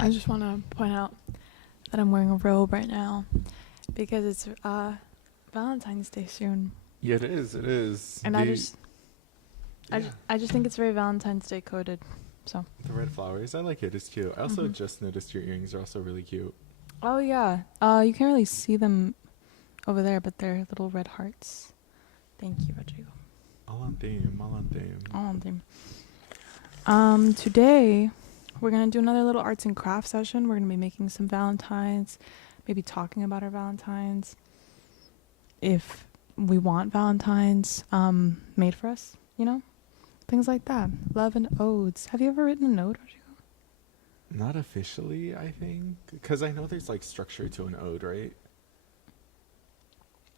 I just want to point out that I'm wearing a robe right now because it's Valentine's Day soon. Yeah, it is. It is. And Yeah. I just think it's very Valentine's Day coded. So. The red flowers. I like it. It's cute. I also just noticed your earrings are also really cute. Oh yeah. You can't really see them over there, but they're little red hearts. Thank you, Rodrigo. All on theme. All on theme. All on theme. Today we're gonna do another little arts and crafts session. We're gonna be making some Valentines, maybe talking about our Valentines. If we want Valentines made for us, things like that. Love and odes. Have you ever written an ode, Rodrigo? Not officially, I think. Because I know there's like structure to an ode, right?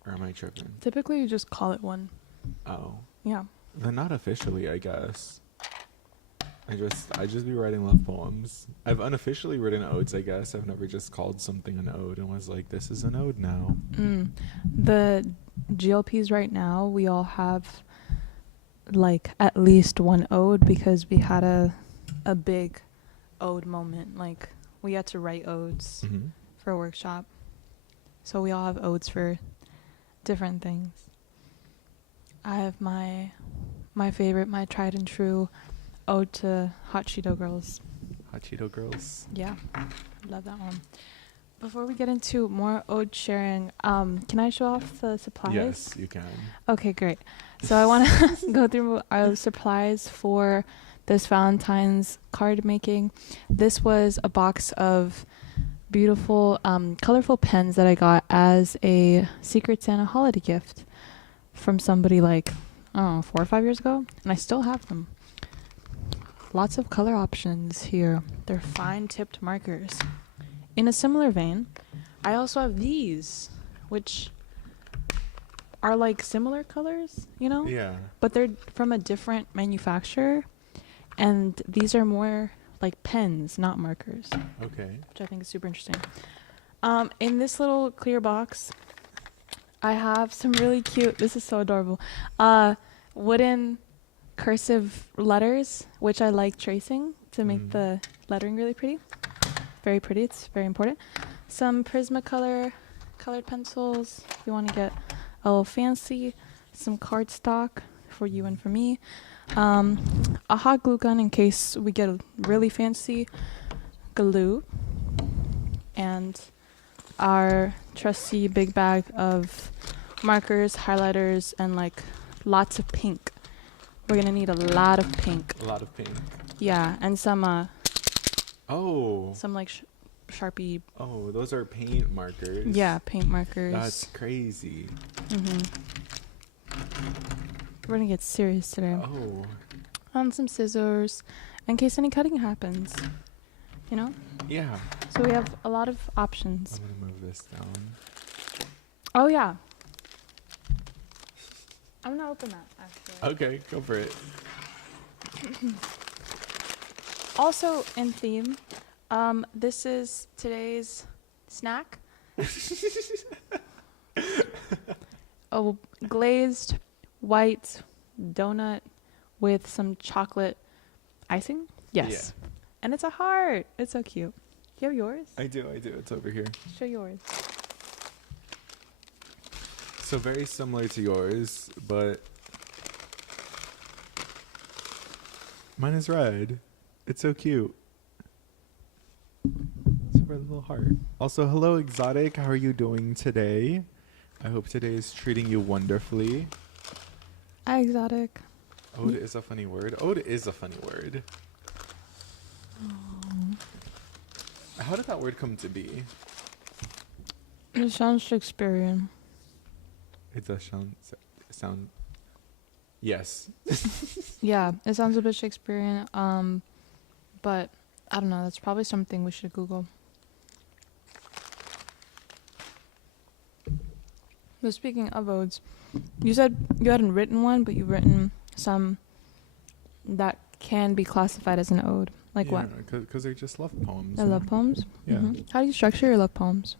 Or am I tripping? Typically, you just call it one. Oh. Yeah. Then not officially, I guess. I just be writing love poems. I've unofficially written odes, I guess. I've never just called something an ode and was like, this is an ode now. The GLPs right now, we all have like at least one ode because we had a big ode moment. Like we had to write odes for a workshop. So we all have odes for different things. I have my favorite, my tried and true ode to Hot Cheeto Girls. Hot Cheeto Girls. Yeah, love that one. Before we get into more ode sharing, can I show off the supplies? Yes, you can. Okay, great. So I want to go through our supplies for this Valentine's card making. This was a box of beautiful, colorful pens that I got as a Secret Santa holiday gift from somebody like, I don't know, 4 or 5 years ago, and I still have them. Lots of color options here. They're fine tipped markers. In a similar vein, I also have these, which are like similar colors, Yeah. but they're from a different manufacturer, and these are more like pens, not markers. Okay. Which I think is super interesting. In this little clear box, I have some really cute, this is so adorable, wooden cursive letters, which I like tracing to make the lettering really pretty. Very pretty, it's very important. Some Prismacolor colored pencils if you want to get a little fancy. Some cardstock for you and for me. A hot glue gun in case we get a really fancy glue. And our trusty big bag of markers, highlighters, and like lots of pink. We're gonna need a lot of pink. A lot of pink. Yeah, and some Some like Sharpie. Oh, those are paint markers. Yeah, paint markers. That's crazy. We're gonna get serious today. Oh. And some scissors, in case any cutting happens. Yeah. So we have a lot of options. I'm gonna move this down. Oh yeah. I'm gonna open that actually. Okay, go for it. Also in theme, this is today's snack. A glazed white donut with some chocolate icing. Yes. Yeah. And it's a heart. It's so cute. You have yours? I do. It's over here. Show yours. So very similar to yours, but mine is red. It's so cute. It's a red little heart. Also, hello Exotic. How are you doing today? I hope today is treating you wonderfully. Hi, Exotic. Ode is a funny word. Ode is a funny word. How did that word come to be? It sounds Shakespearean. It does sound. Yes. Yeah, it sounds a bit Shakespearean. But I don't know. That's probably something we should Google. But speaking of odes, you said you hadn't written one, but you've written some that can be classified as an ode. Like yeah, what? Because they're just love poems. They're love poems? Yeah. How do you structure your love poems?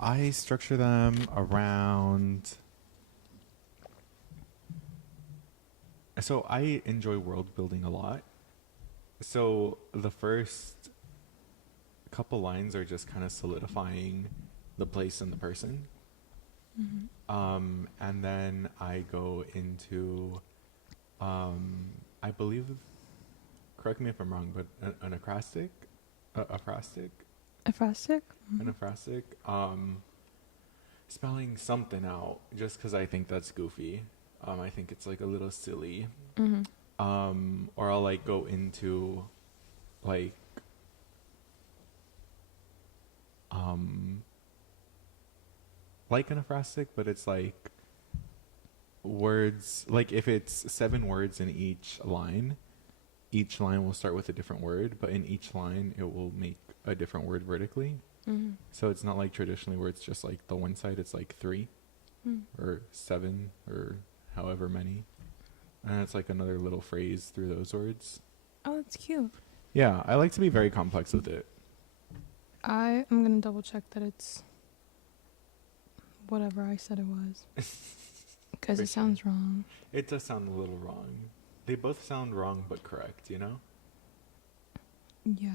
I structure them around. So I enjoy world building a lot. So the first couple lines are just kind of solidifying the place and the person. And then I go into, I believe, correct me if I'm wrong, but an acrostic, acrostic, Aphrastic? an acrostic, spelling something out just because I think that's goofy. I think it's like a little silly. Or I'll like go into like like an acrostic, but it's like words, like if it's 7 words in each line will start with a different word, but in each line it will make a different word vertically. So it's not like traditionally where it's just like the one side, it's like 3 or 7 or however many. And it's like another little phrase through those words. Oh, that's cute. Yeah, I like to be very complex with it. I am going to double check that it's whatever I said it was. Because it sounds wrong. It does sound a little wrong. They both sound wrong but correct, you know? Yeah.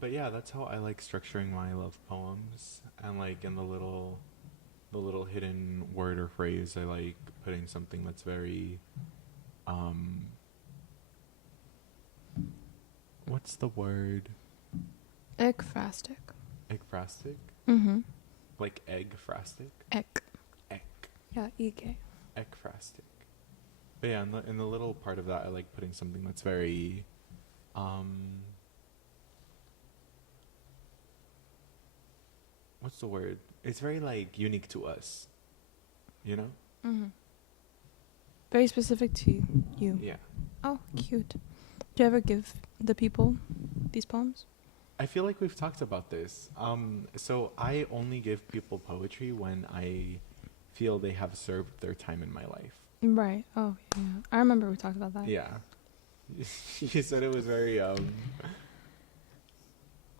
But yeah, that's how I like structuring my love poems. And like in the little hidden word or phrase, I like putting something that's very what's the word? Ekphrastic. Ekphrastic? Like egg-phrastic? Ek. Ek. Yeah, ek. Ekphrastic. But yeah, in the little part of that, I like putting something that's very what's the word? It's very like unique to us, you know? Very specific to you. Yeah. Oh, cute. Do you ever give the people these poems? I feel like we've talked about this. So I only give people poetry when I feel they have served their time in my life. Right. Oh, yeah. I remember we talked about that. Yeah. You said it was very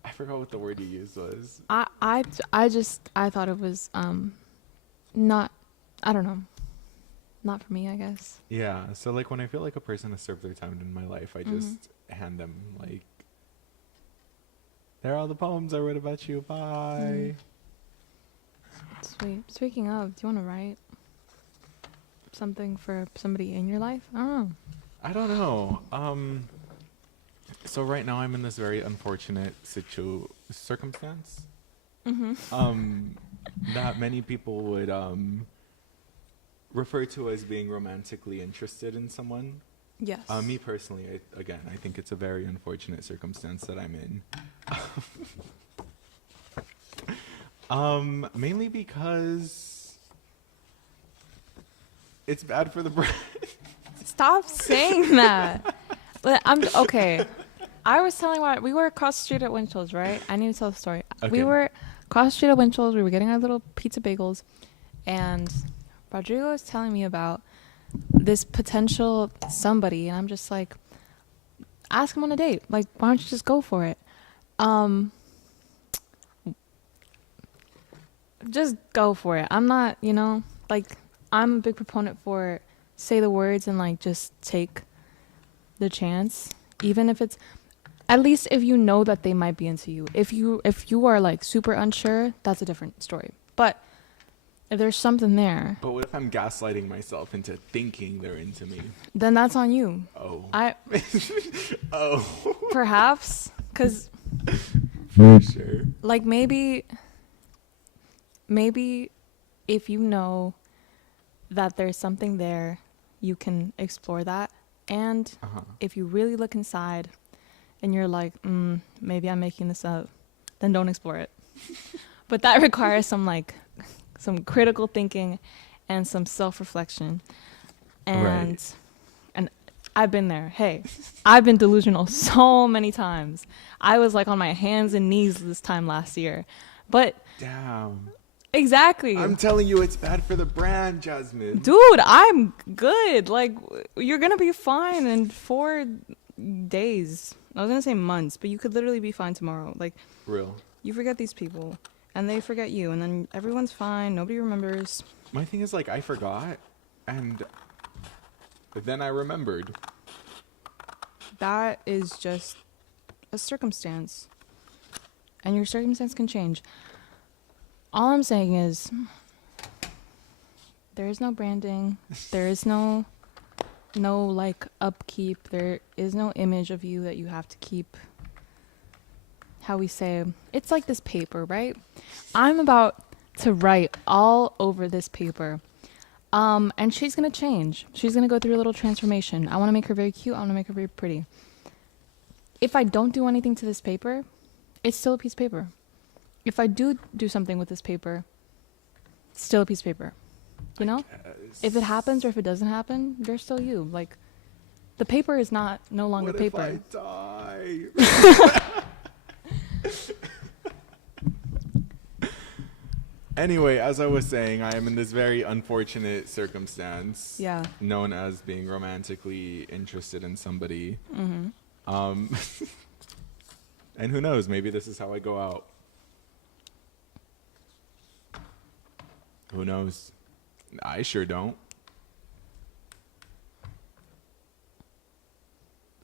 I forgot what the word you used was. I thought it was not, I don't know, not for me, I guess. Yeah, so like when I feel like a person has served their time in my life, I just hand them like, there are all the poems I wrote about you, bye. Sweet. Speaking of, do you want to write something for somebody in your life? I don't know. So right now I'm in this very unfortunate circumstance that many people would refer to as being romantically interested in someone. Yes. Me personally, I think it's a very unfortunate circumstance that I'm in. Mainly because it's bad for the brain. Stop saying that. I'm okay. I was telling why we were across the street at Winchell's, right? I need to tell the story. Okay. We were across the street at Winchell's. We were getting our little pizza bagels, and Rodrigo was telling me about this potential somebody, and I'm just like, ask him on a date. Like, why don't you just go for it? Just go for it. I'm not, like, I'm a big proponent for say the words and like just take the chance, even if it's, at least if you know that they might be into you. If you are like super unsure, that's a different story. But if there's something there, But what if I'm gaslighting myself into thinking they're into me? then that's on you. Oh. Oh. Perhaps, because For sure. like maybe if you know that there's something there, you can explore that. And if you really look inside and you're like, maybe I'm making this up, then don't explore it. But that requires some critical thinking and some self-reflection. And I've been there. Hey, I've been delusional so many times. I was like on my hands and knees this time last year. But damn. Exactly. I'm telling you, it's bad for the brand, Jasmine. Dude, I'm good. Like, you're going to be fine in 4 days. I was going to say months, but you could literally be fine tomorrow. Like, Real. You forget these people, and they forget you, and then everyone's fine. Nobody remembers. My thing is, like, I forgot, and then I remembered. that is just a circumstance. And your circumstance can change. All I'm saying is there is no branding. There is no like upkeep. There is no image of you that you have to keep. How we say, it's like this paper, right? I'm about to write all over this paper. And she's going to change. She's going to go through a little transformation. I want to make her very cute. I want to make her very pretty. If I don't do anything to this paper, it's still a piece of paper. If I do something with this paper, it's still a piece of paper. You know? If it happens or if it doesn't happen, you're still you. Like, the paper is no longer what paper. If I die? Anyway, as I was saying, I am in this very unfortunate circumstance. Yeah. Known as being romantically interested in somebody. Mm-hmm. And who knows, maybe this is how I go out. Who knows? I sure don't.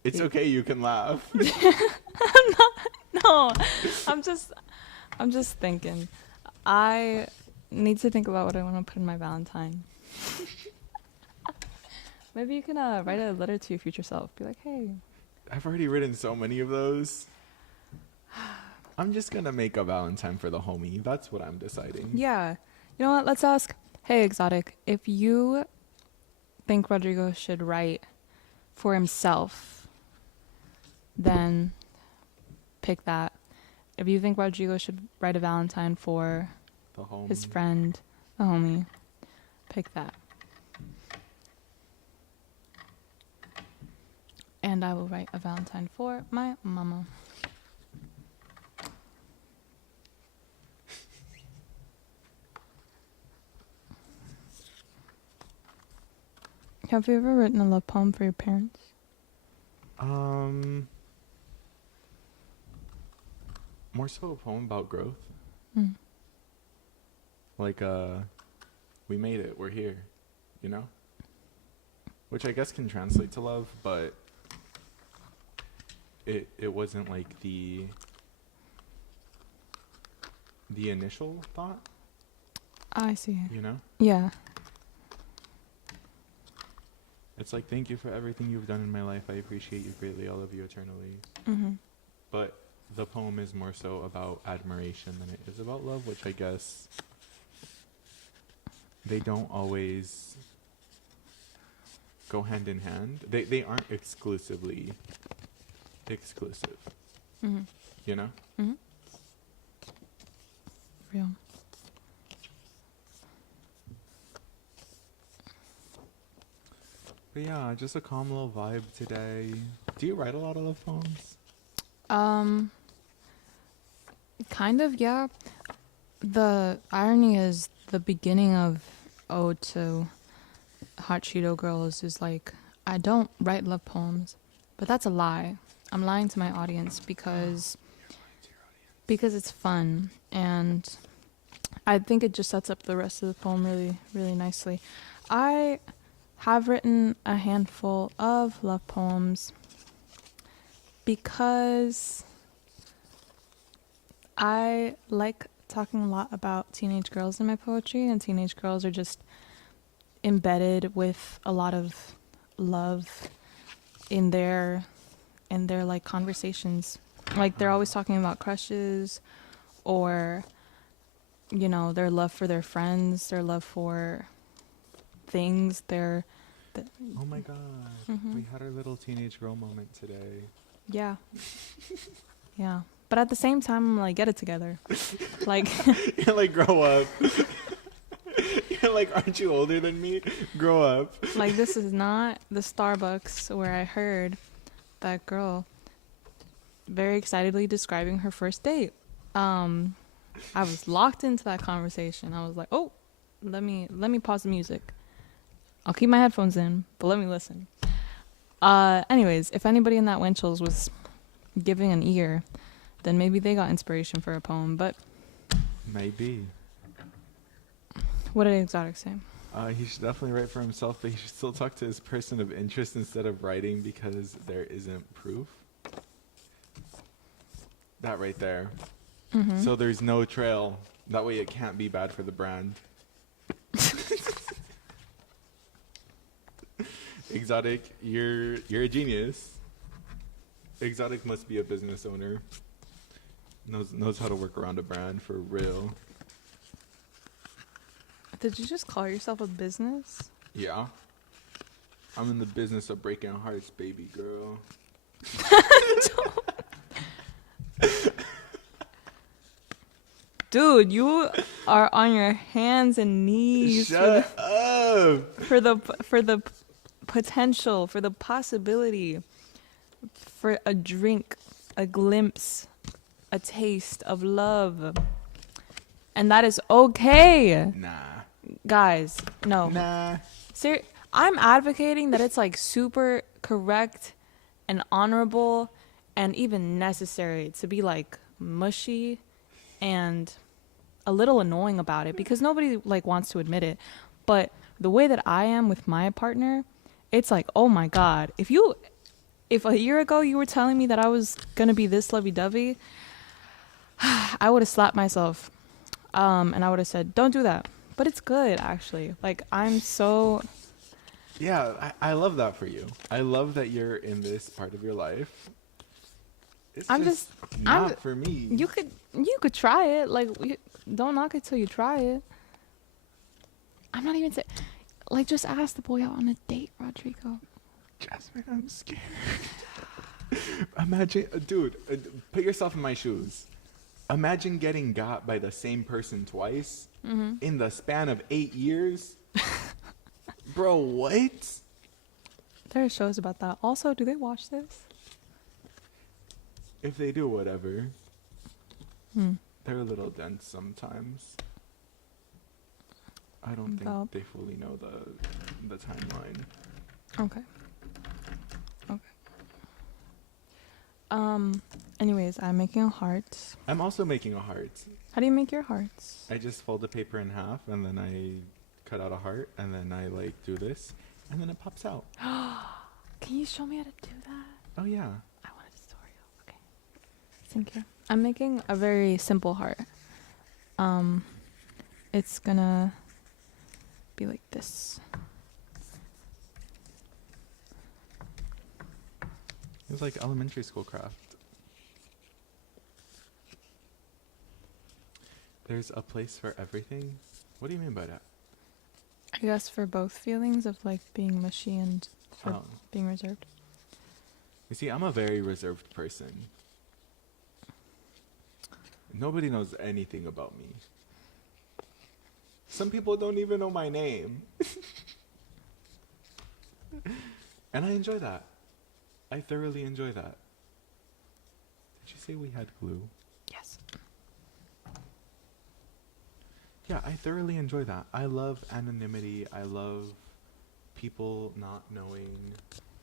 It's okay, you can laugh. No, I'm just thinking. I need to think about what I want to put in my Valentine. Maybe you can write a letter to your future self. Be like, hey. I've already written so many of those. I'm just gonna make a Valentine for the homie. That's what I'm deciding. Yeah. You know what? Let's ask, hey, Exotic, if you think Rodrigo should write for himself, then pick that. If you think Rodrigo should write a Valentine for his friend, the homie, pick that. And I will write a Valentine for my mama. Have you ever written a love poem for your parents? More so a poem about growth. Mm. Like, we made it, we're here, you know? Which I guess can translate to love, but it wasn't like the initial thought. I see. You know? Yeah. It's like, thank you for everything you've done in my life. I appreciate you greatly. I love you eternally. Mm-hmm. But the poem is more so about admiration than it is about love, which I guess they don't always go hand in hand. They aren't exclusively exclusive. Mm-hmm. You know? Mm-hmm. Real. But yeah, just a calm little vibe today. Do you write a lot of love poems? Kind of, yeah. The irony is the beginning of Ode to Hot Cheeto Girls is like, I don't write love poems, but that's a lie. I'm lying to my audience because it's fun, and I think it just sets up the rest of the poem really, really nicely. I have written a handful of love poems because I like talking a lot about teenage girls in my poetry, and teenage girls are just embedded with a lot of love in their like conversations. Like, they're always talking about crushes, or, you know, their love for their friends, their love for things, oh my god. Mm-hmm. We had our little teenage girl moment today. Yeah. Yeah. But at the same time, I'm like, get it together. Like, You're like, grow up. You're like, aren't you older than me? Grow up. like, this is not the Starbucks where I heard that girl very excitedly describing her first date. I was locked into that conversation. I was like, oh, let me pause the music. I'll keep my headphones in, but let me listen. Anyways, if anybody in that Winchell's was giving an ear, then maybe they got inspiration for a poem. But Maybe. what did Exotic say? He should definitely write for himself, but he should still talk to his person of interest instead of writing because there isn't proof. That right there. Mm-hmm. So there's no trail. That way it can't be bad for the brand. Exotic, you're a genius. Exotic must be a business owner. Knows how to work around a brand for real. Did you just call yourself a business? Yeah. I'm in the business of breaking hearts, baby girl. Dude, you are on your hands and knees Shut up. for the potential, for the possibility, for a drink, a glimpse, a taste of love. And that is okay. Nah. Guys, no. Nah. I'm advocating that it's like super correct and honorable and even necessary to be like mushy and a little annoying about it because nobody like wants to admit it. But the way that I am with my partner, it's like, oh my God, if a year ago you were telling me that I was gonna be this lovey-dovey, I would have slapped myself. And I would have said, don't do that. But it's good, actually. Like, I'm so... Yeah, I love that for you. I love that you're in this part of your life. It's not for me. You could try it. Like, don't knock it till you try it. I'm not even saying... Like, just ask the boy out on a date, Rodrigo. Jasmine, I'm scared. Imagine, dude, put yourself in my shoes. Imagine getting got by the same person twice in the span of 8 years. Bro, what? There are shows about that. Also, do they watch this? If they do, whatever. They're a little dense sometimes. I don't think they fully know the timeline. Okay. Anyways, I'm making a heart. I'm also making a heart. How do you make your hearts? I just fold the paper in half and then I cut out a heart and then I like do this and then it pops out. Can you show me how to do that? Oh yeah. I want a tutorial. Okay. Thank you. I'm making a very simple heart. It's gonna be like this. It's like elementary school craft. There's a place for everything? What do you mean by that? I guess for both feelings of like being mushy and for being reserved. You see, I'm a very reserved person. Nobody knows anything about me. Some people don't even know my name. And I enjoy that. I thoroughly enjoy that. Did you say we had glue? Yes. Yeah, I thoroughly enjoy that. I love anonymity. I love people not knowing.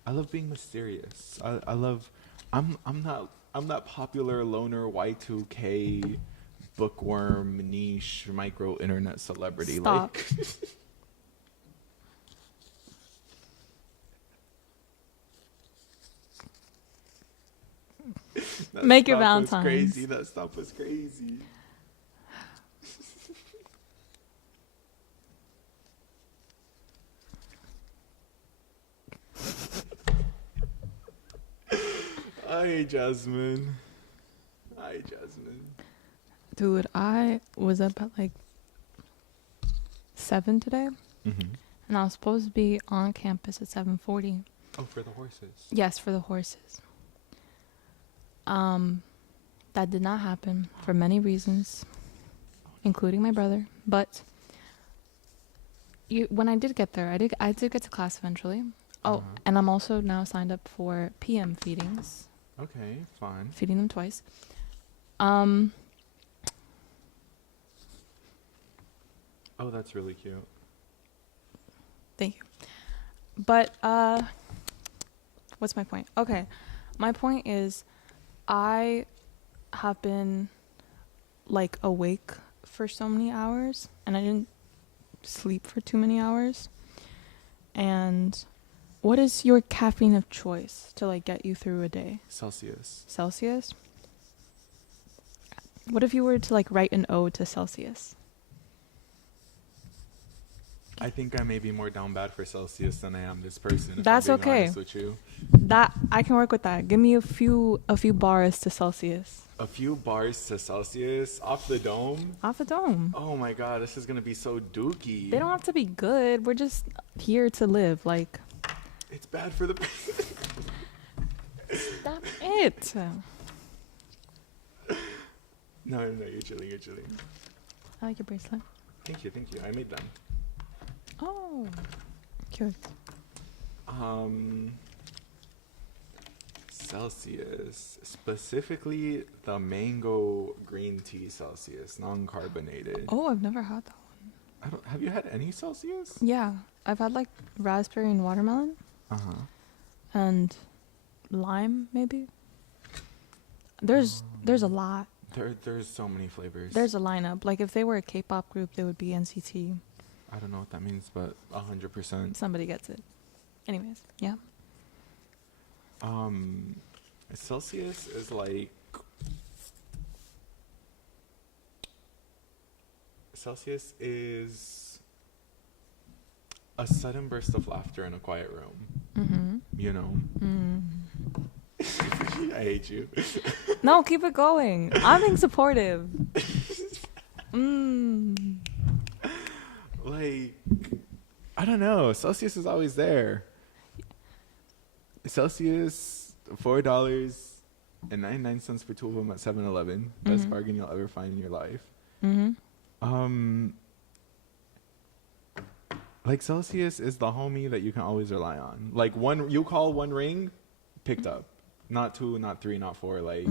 I love being mysterious. I love I'm that popular loner Y2K bookworm niche micro internet celebrity. Stop. Like Make your Valentines. Valentines. Crazy. That stuff was crazy. Hi, Jasmine. Hi, Jasmine. Dude, I was up at like 7 today, and I was supposed to be on campus at 7:40. Oh, for the horses. Yes, for the horses. That did not happen for many reasons, including my brother. But when I did get there, I did get to class eventually. Oh, and I'm also now signed up for PM feedings. Okay, fine. Feeding them twice. Oh, that's really cute. Thank you. But what's my point? Okay. My point is I have been like awake for so many hours and I didn't sleep for too many hours. And what is your caffeine of choice to like get you through a day? Celsius. Celsius? What if you were to like write an ode to Celsius? I think I may be more down bad for Celsius than I am this person. If That's I'm being okay. honest with you. That I can work with that. Give me a few bars to Celsius. A few bars to Celsius off the dome. Off the dome. Oh my god, this is gonna be so dookie. They don't have to be good. We're just here to live. Like, It's bad for the. stop it. No, you're chilling. You're chilling. I like your bracelet. Thank you. I made them. Oh, cute. Celsius, specifically the mango green tea Celsius, non-carbonated. Oh, I've never had that one. Have you had any Celsius? Yeah, I've had like raspberry and watermelon and lime, maybe. There's a lot. There's so many flavors. There's a lineup. Like if they were a K-pop group, they would be NCT. I don't know what that means, but 100%. Somebody gets it. Anyways, yeah. Celsius is like. Celsius is a sudden burst of laughter in a quiet room. You know? I hate you. No, keep it going. I'm being supportive. Like, I don't know. Celsius is always there. Celsius, $4.99 for 2 of them at 7-Eleven. Best bargain you'll ever find in your life. Like Celsius is the homie that you can always rely on. Like you call one ring, picked up. Not 2, not 3, not 4. Like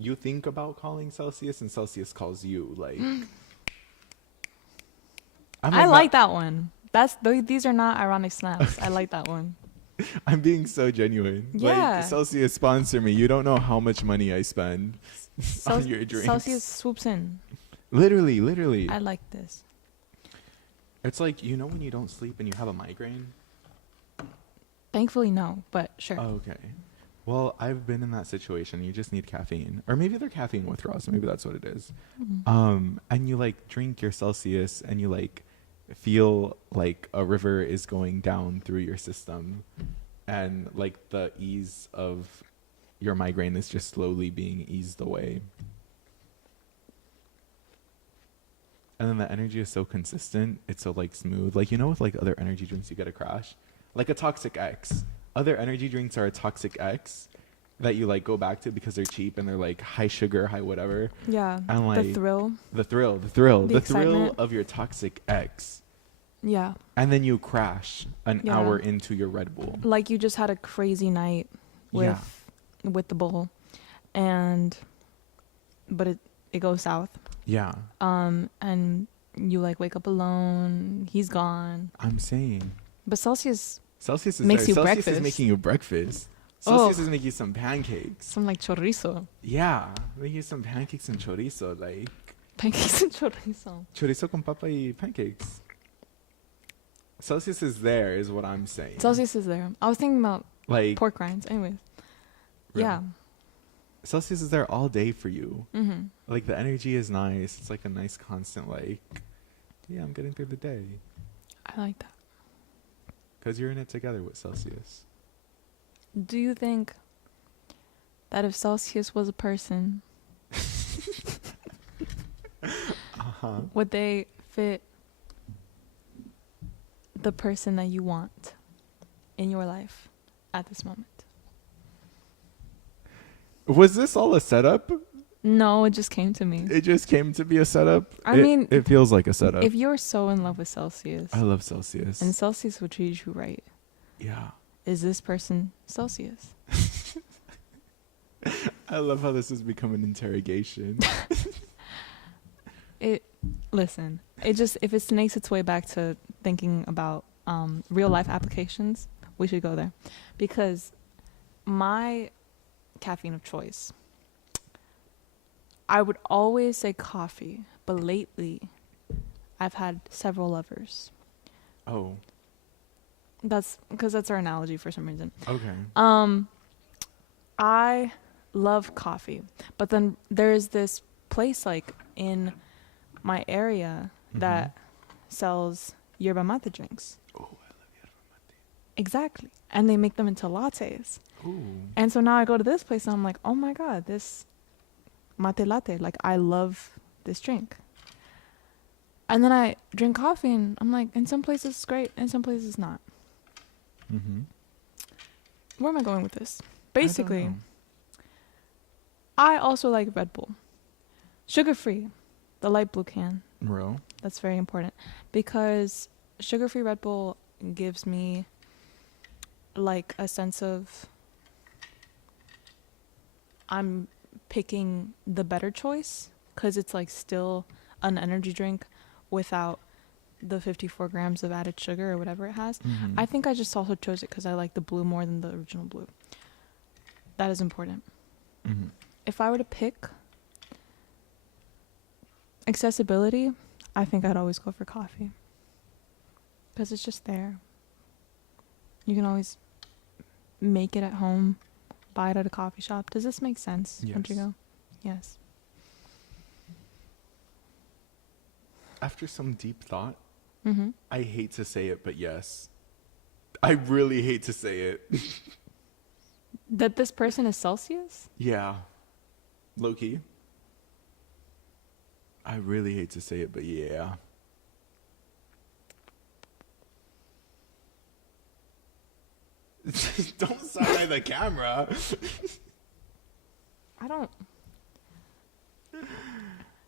you think about calling Celsius and Celsius calls you. Like I like that one. These are not ironic snaps. I like that one. I'm being so genuine. Yeah. Like, Celsius sponsor me. You don't know how much money I spend on your drinks. Celsius swoops in. Literally. I like this. It's like, you know when you don't sleep and you have a migraine? Thankfully, no, but sure. Okay. Well, I've been in that situation. You just need caffeine. Or maybe they're caffeine withdrawals. Maybe that's what it is. And you, like, drink your Celsius and you, like, feel like a river is going down through your system. And, like, the ease of your migraine is just slowly being eased away. And then the energy is so consistent. It's so, like, smooth. Like, you know with, like, other energy drinks you get a crash? Like a Toxic X. Other energy drinks are a Toxic X that you, like, go back to because they're cheap and they're, like, high sugar, high whatever. Yeah. And, like, the thrill. The thrill excitement. of your Toxic X. Yeah. And then you crash an hour into your Red Bull. Like you just had a crazy night with the bull, but it goes south. Yeah. And you like wake up alone. He's gone. I'm saying. But Celsius is makes there. you Celsius breakfast. is making you breakfast. Celsius is making you some pancakes. Some like chorizo. Yeah, making you some pancakes and chorizo, like. Pancakes and chorizo. Chorizo con papa y pancakes. Celsius is there, is what I'm saying. Celsius is there. I was thinking about like pork rinds. Anyways. Really. Yeah. Celsius is there all day for you. Like the energy is nice. It's like a nice constant, like, yeah, I'm getting through the day. I like that. Because you're in it together with Celsius. Do you think that if Celsius was a person, would they fit the person that you want in your life at this moment? Was this all a setup? No, it just came to me. It just came to be a setup? I mean, it feels like a setup. If you're so in love with Celsius, I love Celsius. and Celsius would treat you right, yeah. is this person Celsius? I love how this has become an interrogation. Listen, if it snakes its way back to thinking about real life applications, we should go there. Because my caffeine of choice, I would always say coffee, but lately I've had several lovers. Oh, That's because that's our analogy for some reason. okay. I love coffee, but then there's this place like in my area that sells yerba mate drinks. Oh, Exactly. And they make them into lattes. ooh. And so now I go to this place and I'm like, oh my God, this mate latte. Like, I love this drink. And then I drink coffee and I'm like, in some places it's great, in some places it's not. Mm-hmm. Where am I going with this? I Basically, don't I also like Red Bull. Sugar-free, the light blue can. know. Real. That's very important because sugar-free Red Bull gives me like a sense of I'm picking the better choice because it's like still an energy drink without the 54 grams of added sugar or whatever it has. Mm-hmm. I think I just also chose it because I like the blue more than the original blue. That is important. Mm-hmm. If I were to pick accessibility, I think I'd always go for coffee because it's just there. You can always make it at home, buy it at a coffee shop. Does this make sense, Yes. Rodrigo? Yes. After some deep thought, Mm-hmm. I hate to say it, but yes. I really hate to say it. That this person is Celsius? Yeah. Low key. I really hate to say it, but yeah. Just don't side eye the camera. I don't.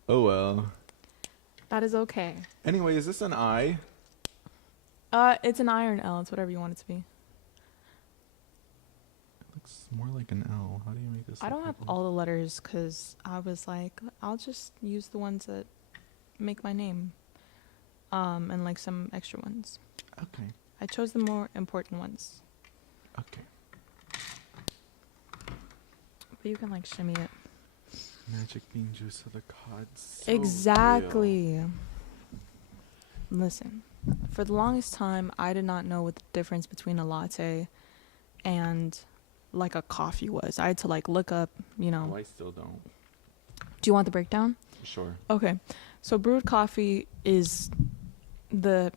Oh well. That is okay. Anyway, is this an I? It's an I or an L. It's whatever you want it to be. It looks more like an L. How do you make this? I look don't have like all the letters because I was like, I'll just use the ones that make my name. And like some extra ones. Okay. I chose the more important ones. Okay. But you can like shimmy it. Magic bean juice of the gods. So Exactly. Listen, for the longest time, I did not know what the difference between a latte and like a coffee was. I had to like look up, you real. know. Oh, I still don't. Do you want the breakdown? Sure. Okay. So brewed coffee is the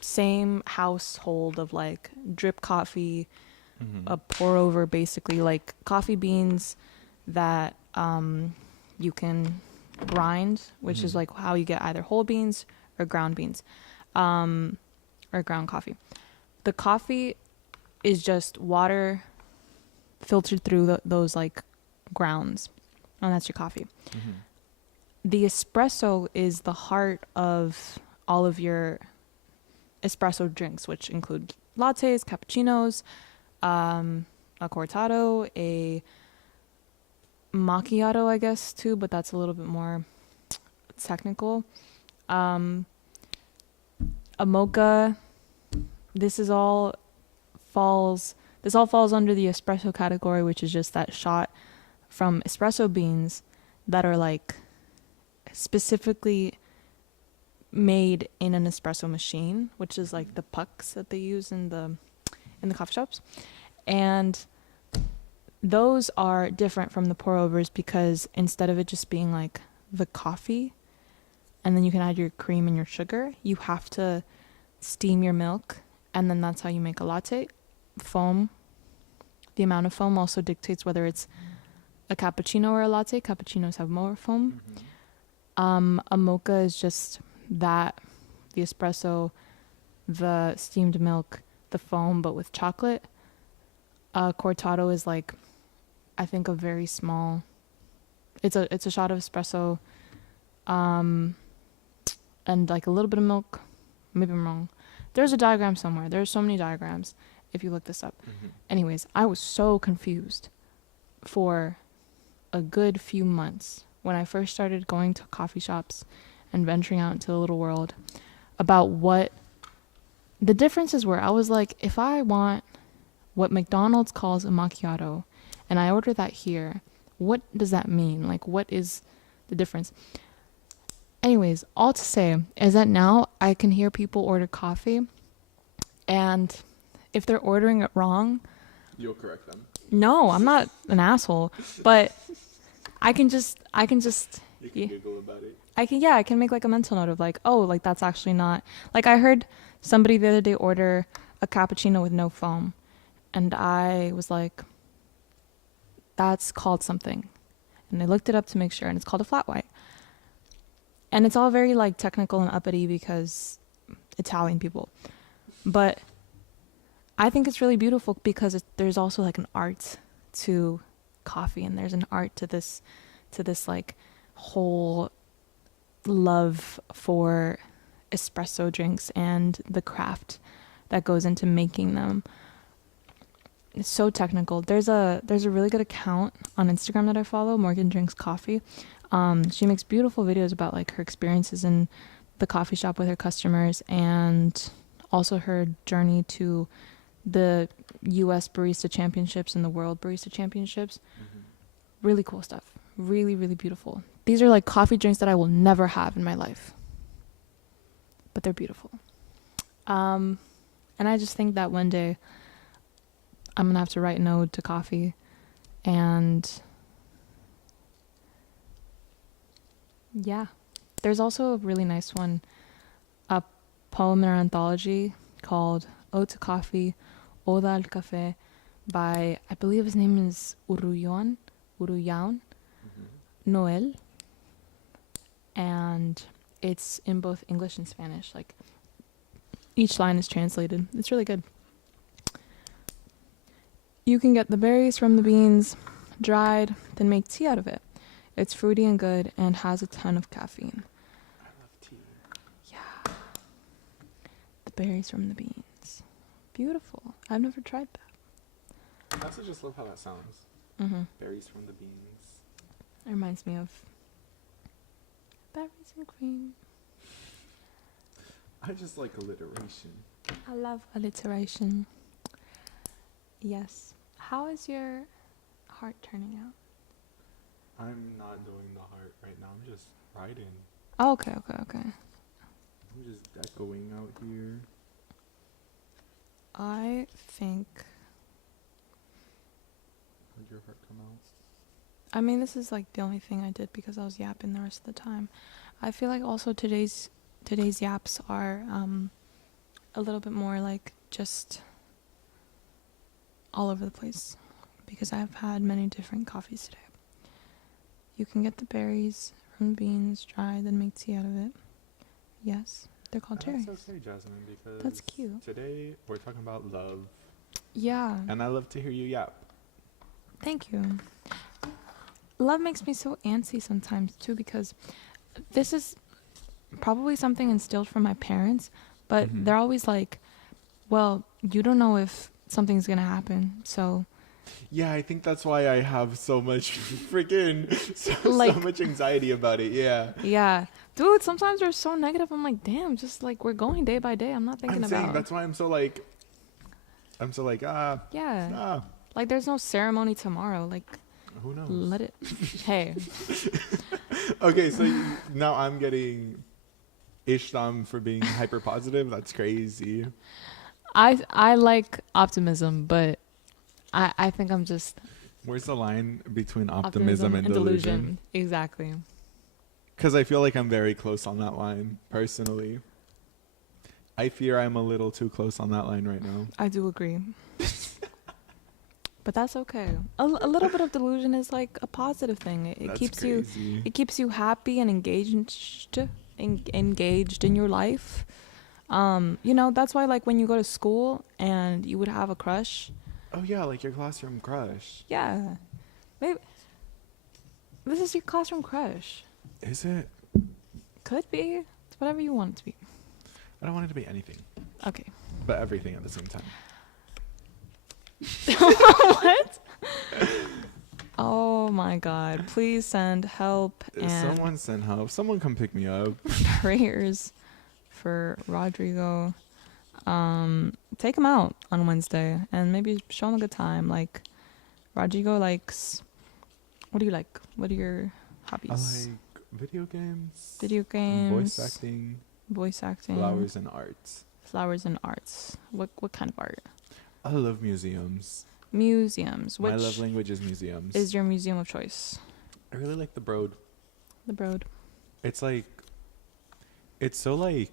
same household of like drip coffee, Mm-hmm. a pour over, basically like coffee beans that you can grind, which is Mhm. like how you get either whole beans or ground beans, or ground coffee. The coffee is just water filtered through those like grounds, and that's your coffee. Mm-hmm. The espresso is the heart of all of your espresso drinks, which include lattes, cappuccinos, a cortado, a macchiato, I guess, too, but that's a little bit more technical. A mocha. This all falls under the espresso category, which is just that shot from espresso beans that are like specifically made in an espresso machine, which is like the pucks that they use in the coffee shops. And those are different from the pour overs because instead of it just being like the coffee and then you can add your cream and your sugar, you have to steam your milk, and then that's how you make a latte. Foam, the amount of foam also dictates whether it's a cappuccino or a latte. Cappuccinos have more foam. Mm-hmm. A mocha is just that, the espresso, the steamed milk, the foam, but with chocolate. Cortado is like, I think a very small. It's a shot of espresso, and like a little bit of milk. Maybe I'm wrong. There's a diagram somewhere. There's so many diagrams if you look this up. Mm-hmm. Anyways, I was so confused for a good few months when I first started going to coffee shops and venturing out into the little world about what the differences were. I was like, if I want what McDonald's calls a macchiato and I order that here, what does that mean? Like, what is the difference? Anyways, all to say is that now I can hear people order coffee, and if they're ordering it wrong, You'll correct them. no, I'm not an asshole, but I can just You can Google about it. I can make like a mental note of like, oh, like that's actually not, like I heard somebody the other day order a cappuccino with no foam, and I was like, that's called something, and I looked it up to make sure, and it's called a flat white. And it's all very like technical and uppity because Italian people, but I think it's really beautiful because there's also like an art to coffee, and there's an art to this like whole love for espresso drinks and the craft that goes into making them. It's so technical. There's a really good account on Instagram that I follow, Morgan Drinks Coffee. She makes beautiful videos about like her experiences in the coffee shop with her customers, and also her journey to the US Barista Championships and the World Barista Championships. Really cool stuff. Really, really beautiful. These are like coffee drinks that I will never have in my life, but they're beautiful. And I just think that one day I'm gonna have to write an ode to coffee, and yeah, there's also a really nice one, a poem in our anthology called Ode to Coffee, Oda al Café, by, I believe his name is Uruyan Noel, and it's in both English and Spanish. Like each line is translated. It's really good. You can get the berries from the beans, dried, then make tea out of it. It's fruity and good and has a ton of caffeine. I love tea. Yeah. The berries from the beans. Beautiful. I've never tried that. I also just love how that sounds. Mm-hmm. Berries from the beans. It reminds me of berries and cream. I just like alliteration. I love alliteration. Yes. How is your heart turning out? I'm not doing the heart right now. I'm just writing. Oh, okay. I'm just decoing out here. I think, How'd your heart come out? I mean, this is like the only thing I did because I was yapping the rest of the time. I feel like also today's yaps are a little bit more like just all over the place because I've had many different coffees today. You can get the berries from the beans, dry, then make tea out of it. Yes, they're called cherries. That's okay, Jasmine, because That's cute. today we're talking about love. Yeah. And I love to hear you yap. Thank you. Love makes me so antsy sometimes too because this is probably something instilled from my parents, but they're always like, well, you don't know if something's going to happen, so... Yeah, I think that's why I have so much freaking so much anxiety about it. Yeah. Dude, sometimes they're so negative. I'm like, damn, just like we're going day by day. I'm not thinking about. That's why I'm so like Yeah. Like there's no ceremony tomorrow. Like who knows? Let it. Hey. Okay, so now I'm getting ishtam for being hyper positive. That's crazy. I like optimism, but I think I'm just... Where's the line between optimism and delusion? Exactly. Because I feel like I'm very close on that line, personally. I fear I'm a little too close on that line right now. I do agree. But that's okay. A little bit of delusion is like a positive thing. It keeps crazy. It keeps you happy and engaged in your life. You know, that's why like when you go to school and you would have a crush. Oh yeah, like your classroom crush. Yeah. Maybe this is your classroom crush. Is it? Could be. It's whatever you want it to be. I don't want it to be anything. Okay. But everything at the same time. What? Oh my God. Please send help and someone send help. Someone come pick me up. prayers for Rodrigo. Take him out on Wednesday and maybe show him a good time. Like Rodrigo likes, what do you like? What are your hobbies? I like video games, Video games, voice acting, flowers and arts. Flowers and arts. What kind of art? I love museums. Museums. My love language is museums. Is your museum of choice? I really like the Broad. The Broad. It's like, it's so like,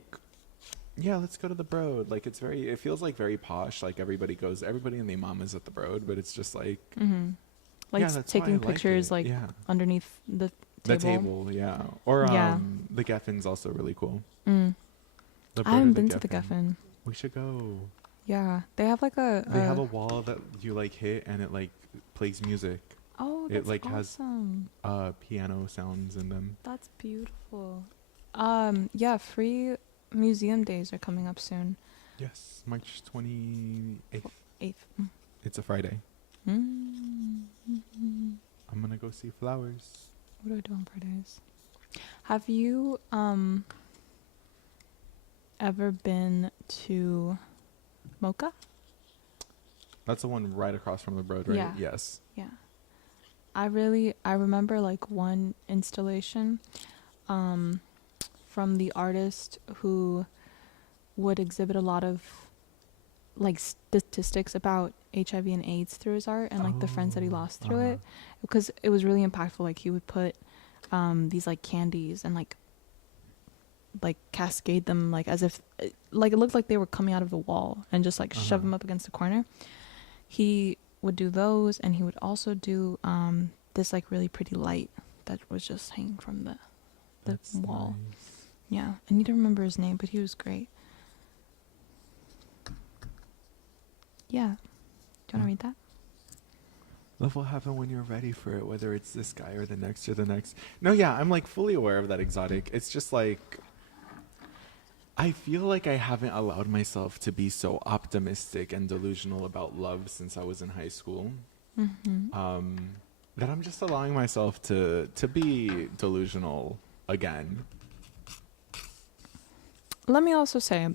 yeah, let's go to the Broad. Like it feels like very posh. Like everybody and their mom is at the Broad, but it's just like, like yeah, taking pictures like underneath the table. The table, yeah. Or the Geffen's also really cool. I haven't been to the Geffen. We should go. Yeah, they have like they have a wall that you like hit and it like plays music. Oh, that's it like awesome. Has piano sounds in them. That's beautiful. Yeah, free museum days are coming up soon. Yes, March 28th. 8th. It's a Friday. I'm gonna go see flowers. What do I do on Fridays? Have you ever been to Mocha? That's the one right across from the Broad, right? Yeah. Yes. Yeah. I remember like one installation from the artist who would exhibit a lot of like statistics about HIV and AIDS through his art and like the friends that he lost through it, because it was really impactful. Like he would put these like candies and like cascade them like as if like it looked like they were coming out of the wall and just like shove them up against the corner. He would do those, and he would also do this like really pretty light that was just hanging from the wall. Nice. Yeah, I need to remember his name, but he was great. Yeah. Do you want to read that? Love will happen when you're ready for it, whether it's this guy or the next or the next. No, yeah, I'm like fully aware of that exotic. It's just like, I feel like I haven't allowed myself to be so optimistic and delusional about love since I was in high school. That I'm just allowing myself to be delusional again. Let me also say,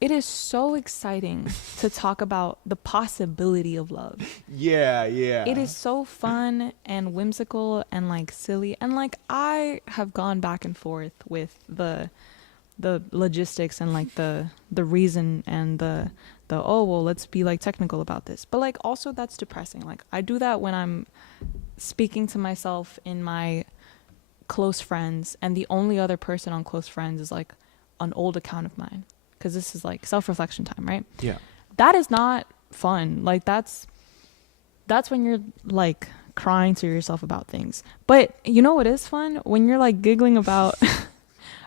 it is so exciting to talk about the possibility of love. Yeah. It is so fun and whimsical and like silly. And like I have gone back and forth with the logistics and like the reason and the oh well, let's be like technical about this. But like also that's depressing. Like I do that when I'm speaking to myself in my close friends, and the only other person on close friends is like an old account of mine, because this is like self-reflection time, right? Yeah. That is not fun. Like that's when you're like crying to yourself about things. But you know what is fun? When you're like giggling about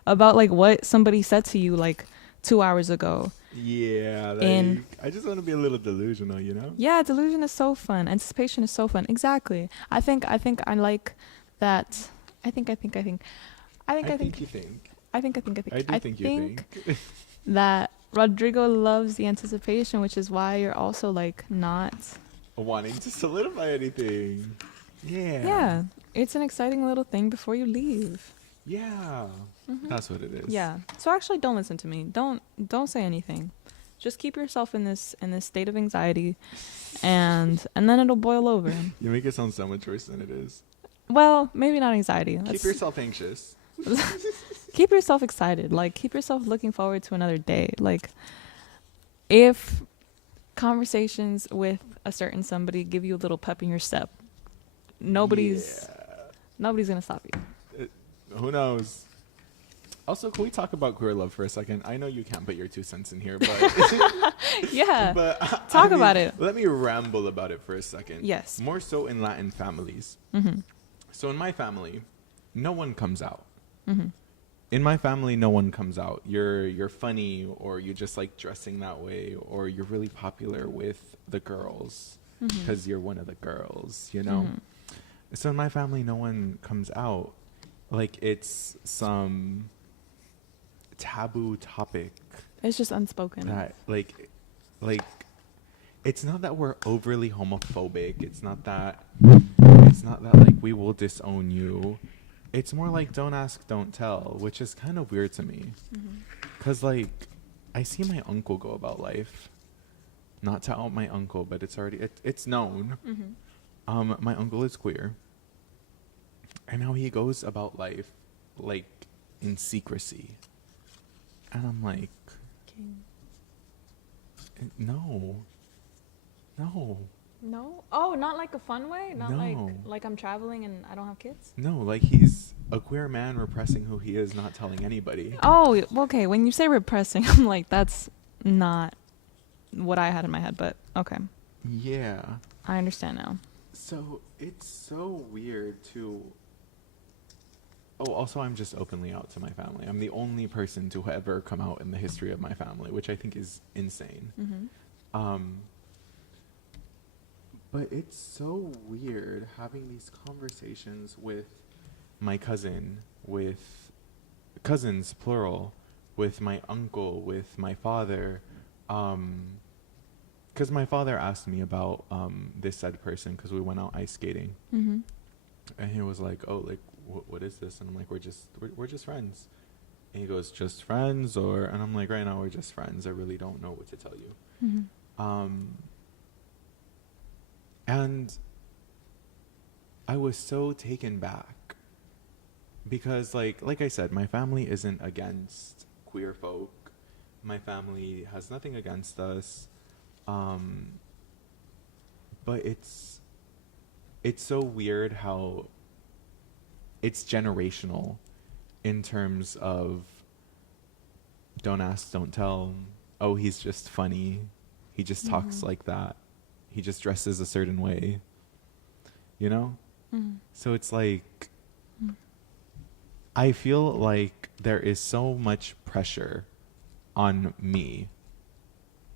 about like what somebody said to you like 2 hours ago. Yeah, like, I just want to be a little delusional, you know? Yeah, delusion is so fun. Anticipation is so fun. Exactly. I think I like that. I think that Rodrigo loves the anticipation, which is why you're also like not wanting to solidify anything. Yeah. Yeah, it's an exciting little thing before you leave. Yeah, that's what it is. Yeah. So actually, don't listen to me. Don't say anything. Just keep yourself in this state of anxiety, and then it'll boil over. You make it sound so much worse than it is. Well, maybe not anxiety. Keep yourself anxious. Keep yourself excited. Like, keep yourself looking forward to another day. Like, if conversations with a certain somebody give you a little pep in your step, nobody's gonna stop you. Who knows? Also, can we talk about queer love for a second? I know you can't put your 2 cents in here, but yeah, but talk about it. Let me ramble about it for a second. Yes. More so in Latin families. So in my family, no one comes out. In my family, no one comes out. You're funny, or you just like dressing that way, or you're really popular with the girls because you're one of the girls, you know? So in my family, no one comes out. Like it's some taboo topic. It's just unspoken. That like it's not that we're overly homophobic. It's not that like we will disown you. It's more like don't ask, don't tell, which is kind of weird to me. Cause like I see my uncle go about life. Not to out my uncle, but it's known. My uncle is queer. And how he goes about life like in secrecy. And I'm like, King. no. No? Oh, not like a fun way? Not No. like I'm traveling and I don't have kids? No, like he's a queer man repressing who he is, not telling anybody. Oh, okay. When you say repressing, I'm like, that's not what I had in my head, but okay. Yeah. I understand now. So it's so weird to. Oh, also, I'm just openly out to my family. I'm the only person to ever come out in the history of my family, which I think is insane. Mm-hmm. But it's so weird having these conversations with my cousin, with cousins, plural, with my uncle, with my father. Because my father asked me about this said person because we went out ice skating. Mm-hmm. And he was like, oh, like, what is this? And I'm like, we're just friends. And he goes, just friends? And I'm like, right now we're just friends. I really don't know what to tell you. Mm-hmm. And I was so taken back because like I said, my family isn't against queer folk. My family has nothing against us. But it's so weird how it's generational in terms of don't ask, don't tell. Oh, he's just funny. He just talks like that. He just dresses a certain way. You know? Mm-hmm. So it's like, I feel like there is so much pressure on me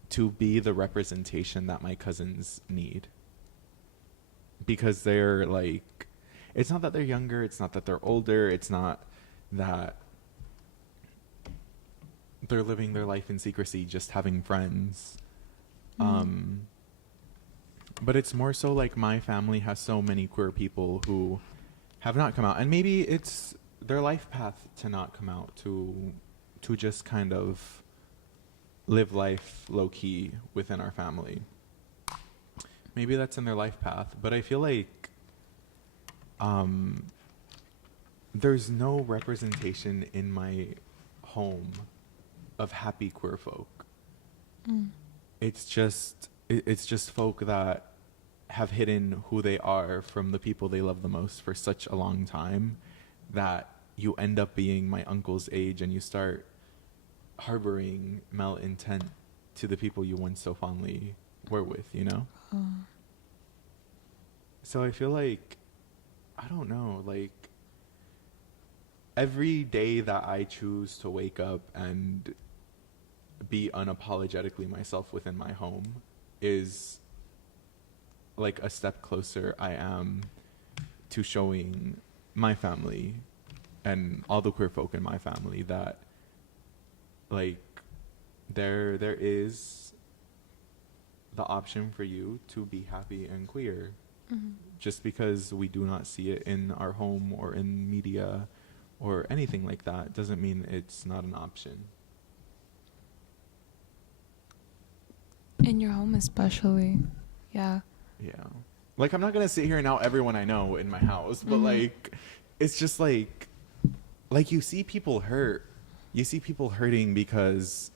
to be the representation that my cousins need. Because they're like, it's not that they're younger, it's not that they're older, it's not that they're living their life in secrecy, just having friends. But it's more so like my family has so many queer people who have not come out. And maybe it's their life path to not come out, to just kind of live life low-key within our family. Maybe that's in their life path. But I feel like there's no representation in my home of happy queer folk. It's just folk that have hidden who they are from the people they love the most for such a long time that you end up being my uncle's age and you start harboring malintent to the people you once so fondly were with, you know? So I feel like, I don't know, like every day that I choose to wake up and be unapologetically myself within my home is like a step closer I am to showing my family and all the queer folk in my family that like there is the option for you to be happy and queer. Just because we do not see it in our home or in media or anything like that doesn't mean it's not an option. In your home especially. Yeah. Yeah. Like, I'm not going to sit here and out everyone I know in my house, but like, it's just like you see people hurt. You see people hurting because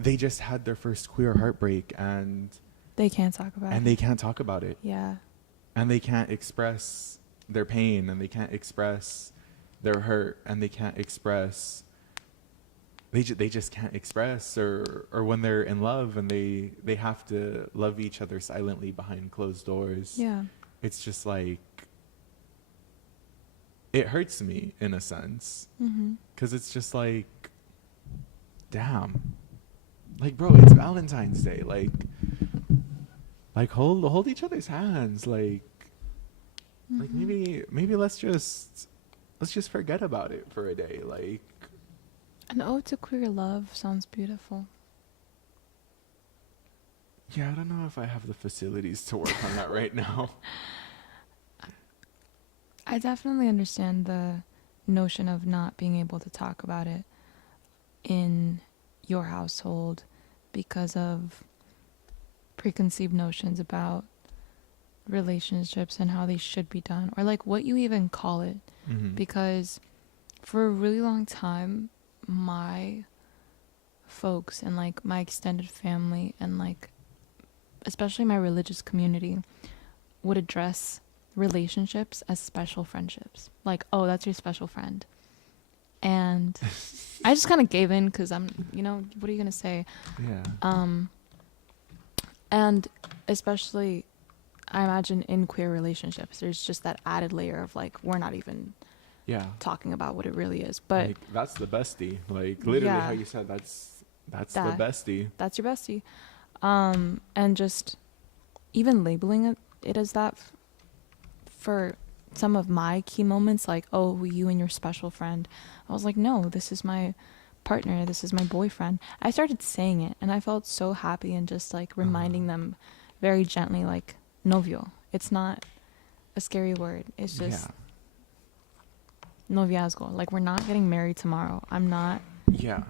they just had their first queer heartbreak and they can't talk about it. And they can't talk about it. Yeah. And they can't express their pain and they can't express their hurt and they can't express they just can't express or when they're in love and they have to love each other silently behind closed doors. Yeah. It's just like it hurts me in a sense because it's just like, damn, like, bro, it's Valentine's Day, like hold each other's hands, like maybe let's just forget about it for a day. Like, an ode to queer love sounds beautiful. Yeah, I don't know if I have the facilities to work on that right now. I definitely understand the notion of not being able to talk about it in your household because of preconceived notions about relationships and how they should be done, or like what you even call it. Because For a really long time, my folks and like my extended family and like especially my religious community would address relationships as special friendships. Like, oh, that's your special friend. And I just kind of gave in because I'm, what are you going to say? Yeah. And especially, I imagine in queer relationships, there's just that added layer of like, we're not even Yeah. talking about what it really is. But like, that's the bestie. Like literally yeah, how you said that's the bestie. that's your bestie. And just even labeling it as that for some of my key moments, like, oh, you and your special friend. I was like, no, this is my partner. This is my boyfriend. I started saying it and I felt so happy and just like reminding them very gently, like, novio. It's not a scary word. It's just noviazgo. Like, we're not getting married tomorrow. I'm not. Yeah.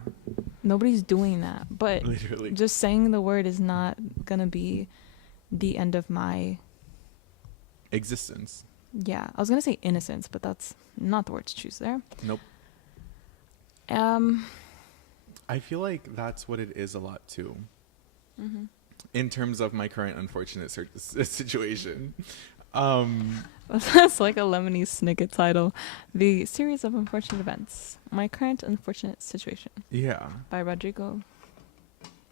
Nobody's doing that. But literally. just saying the word is not going to be the end of my existence. Yeah, I was gonna say innocence, but that's not the word to choose there. Nope. I feel like that's what it is a lot too. Mm-hmm. In terms of my current unfortunate situation. That's like a Lemony Snicket title. The series of unfortunate events. My current unfortunate situation. Yeah. By Rodrigo.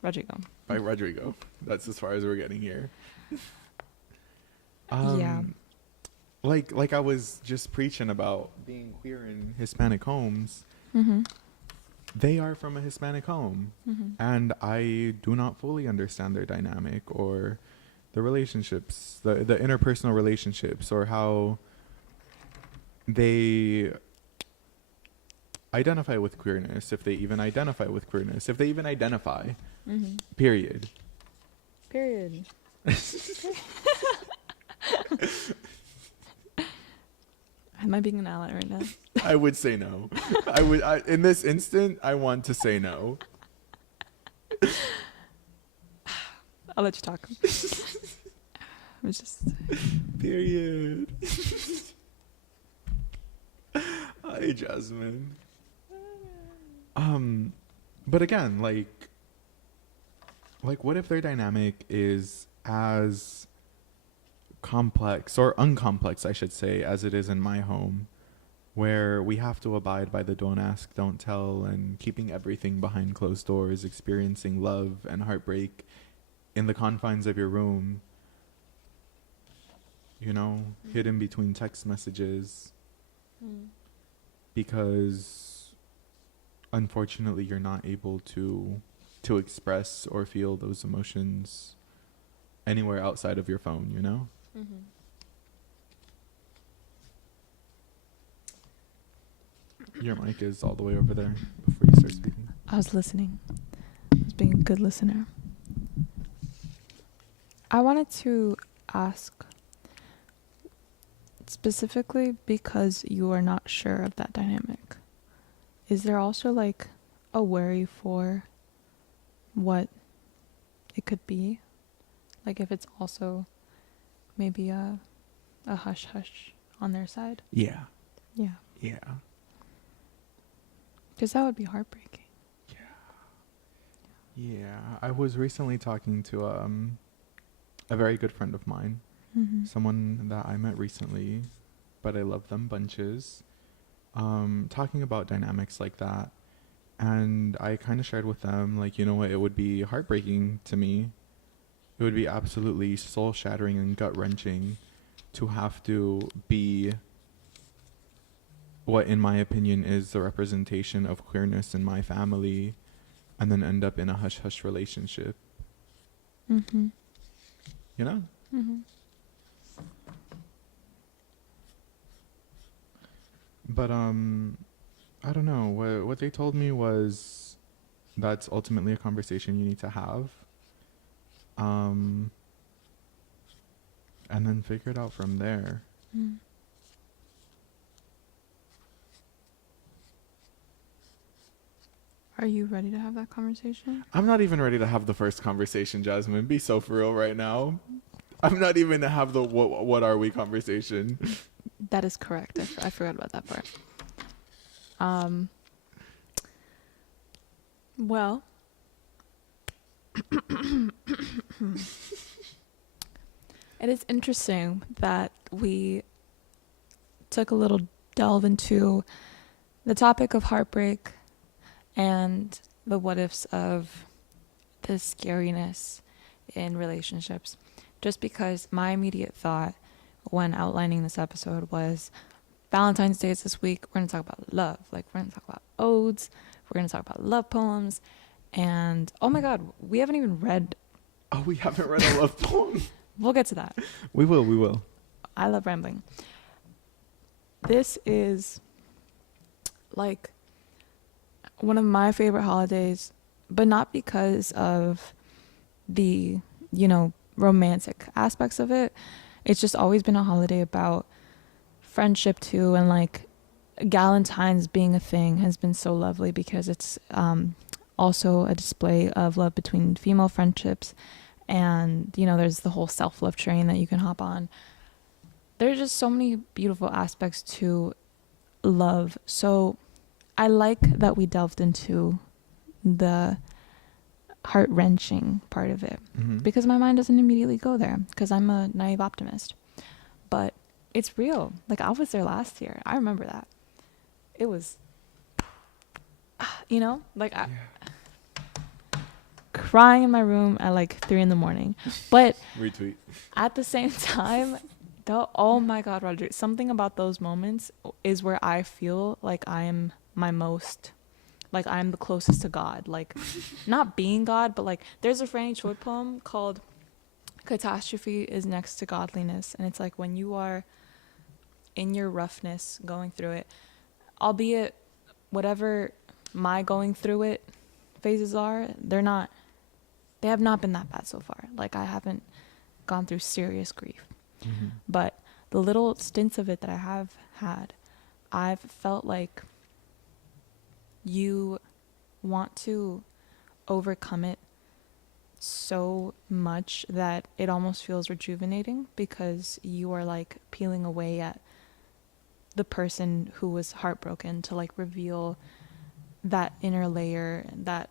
By Rodrigo. That's as far as we're getting here. Yeah. Like I was just preaching about being queer in Hispanic homes. Mm-hmm. They are from a Hispanic home. Mm-hmm. And I do not fully understand their dynamic or the relationships, the interpersonal relationships, or how they identify with queerness, if they even identify with queerness, if they even identify. Mm-hmm. Period. Am I being an ally right now? I would say no. In this instant, I want to say no. I'll let you talk. I'm just... Period. Hi, Jasmine. But again, like what if their dynamic is as complex or uncomplex, I should say, as it is in my home, where we have to abide by the don't ask, don't tell, and keeping everything behind closed doors, experiencing love and heartbreak in the confines of your room, hidden between text messages, because unfortunately you're not able to express or feel those emotions anywhere outside of your phone, Mm-hmm. Your mic is all the way over there before you start speaking. I was listening. I was being a good listener. I wanted to ask, specifically because you are not sure of that dynamic, is there also like a worry for what it could be? Like if it's also maybe a hush-hush on their side? Yeah. Yeah. Yeah. Because that would be heartbreaking. Yeah. I was recently talking to a very good friend of mine, someone that I met recently, but I love them bunches, talking about dynamics like that. And I kind of shared with them, like, you know what, it would be heartbreaking to me. It would be absolutely soul-shattering and gut-wrenching to have to be what, in my opinion, is the representation of queerness in my family, and then end up in a hush-hush relationship. Mm-hmm. You know? Mm-hmm. But, I don't know. What they told me was that's ultimately a conversation you need to have. And then figure it out from there. Mm. Are you ready to have that conversation? I'm not even ready to have the first conversation, Jasmine. Be so for real right now. I'm not even to have the what are we conversation. That is correct. I forgot about that part. Um, well, it is interesting that we took a little delve into the topic of heartbreak and the what ifs of the scariness in relationships. Just because my immediate thought when outlining this episode was Valentine's Day is this week. We're going to talk about love. Like, we're going to talk about odes. We're going to talk about love poems. And, oh my God, we haven't even read. Oh, we haven't read a love poem. We'll get to that. We will. I love rambling. This is, like, one of my favorite holidays, but not because of the, romantic aspects of it. It's just always been a holiday about friendship too, and like Valentines being a thing has been so lovely because it's also a display of love between female friendships, and there's the whole self-love train that you can hop on. There's just so many beautiful aspects to love, so I like that we delved into the heart-wrenching part of it, because my mind doesn't immediately go there because I'm a naive optimist, but it's real. Like, I was there last year. I remember that. It was, like, crying in my room at like 3 a.m. But retweet. At the same time, oh my God, Rodrigo, something about those moments is where I feel like I am my most, like, I'm the closest to God. Like, not being God, but like, there's a Franny Choi poem called Catastrophe is Next to Godliness. And it's like when you are in your roughness, going through it, albeit whatever my going through it phases are, they have not been that bad so far. Like, I haven't gone through serious grief. But the little stints of it that I have had, I've felt like you want to overcome it so much that it almost feels rejuvenating, because you are like peeling away at the person who was heartbroken to like reveal that inner layer, that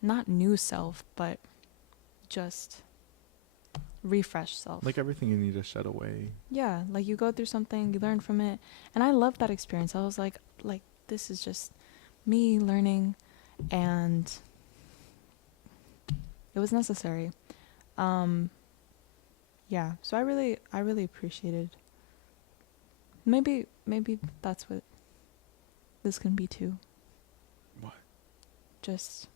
not new self, but just refresh self. Like everything you need to shed away. Yeah, like you go through something, you learn from it. And I love that experience. I was like, this is just me learning, and it was necessary. Yeah, so I really appreciated. Maybe that's what this can be too. What? Just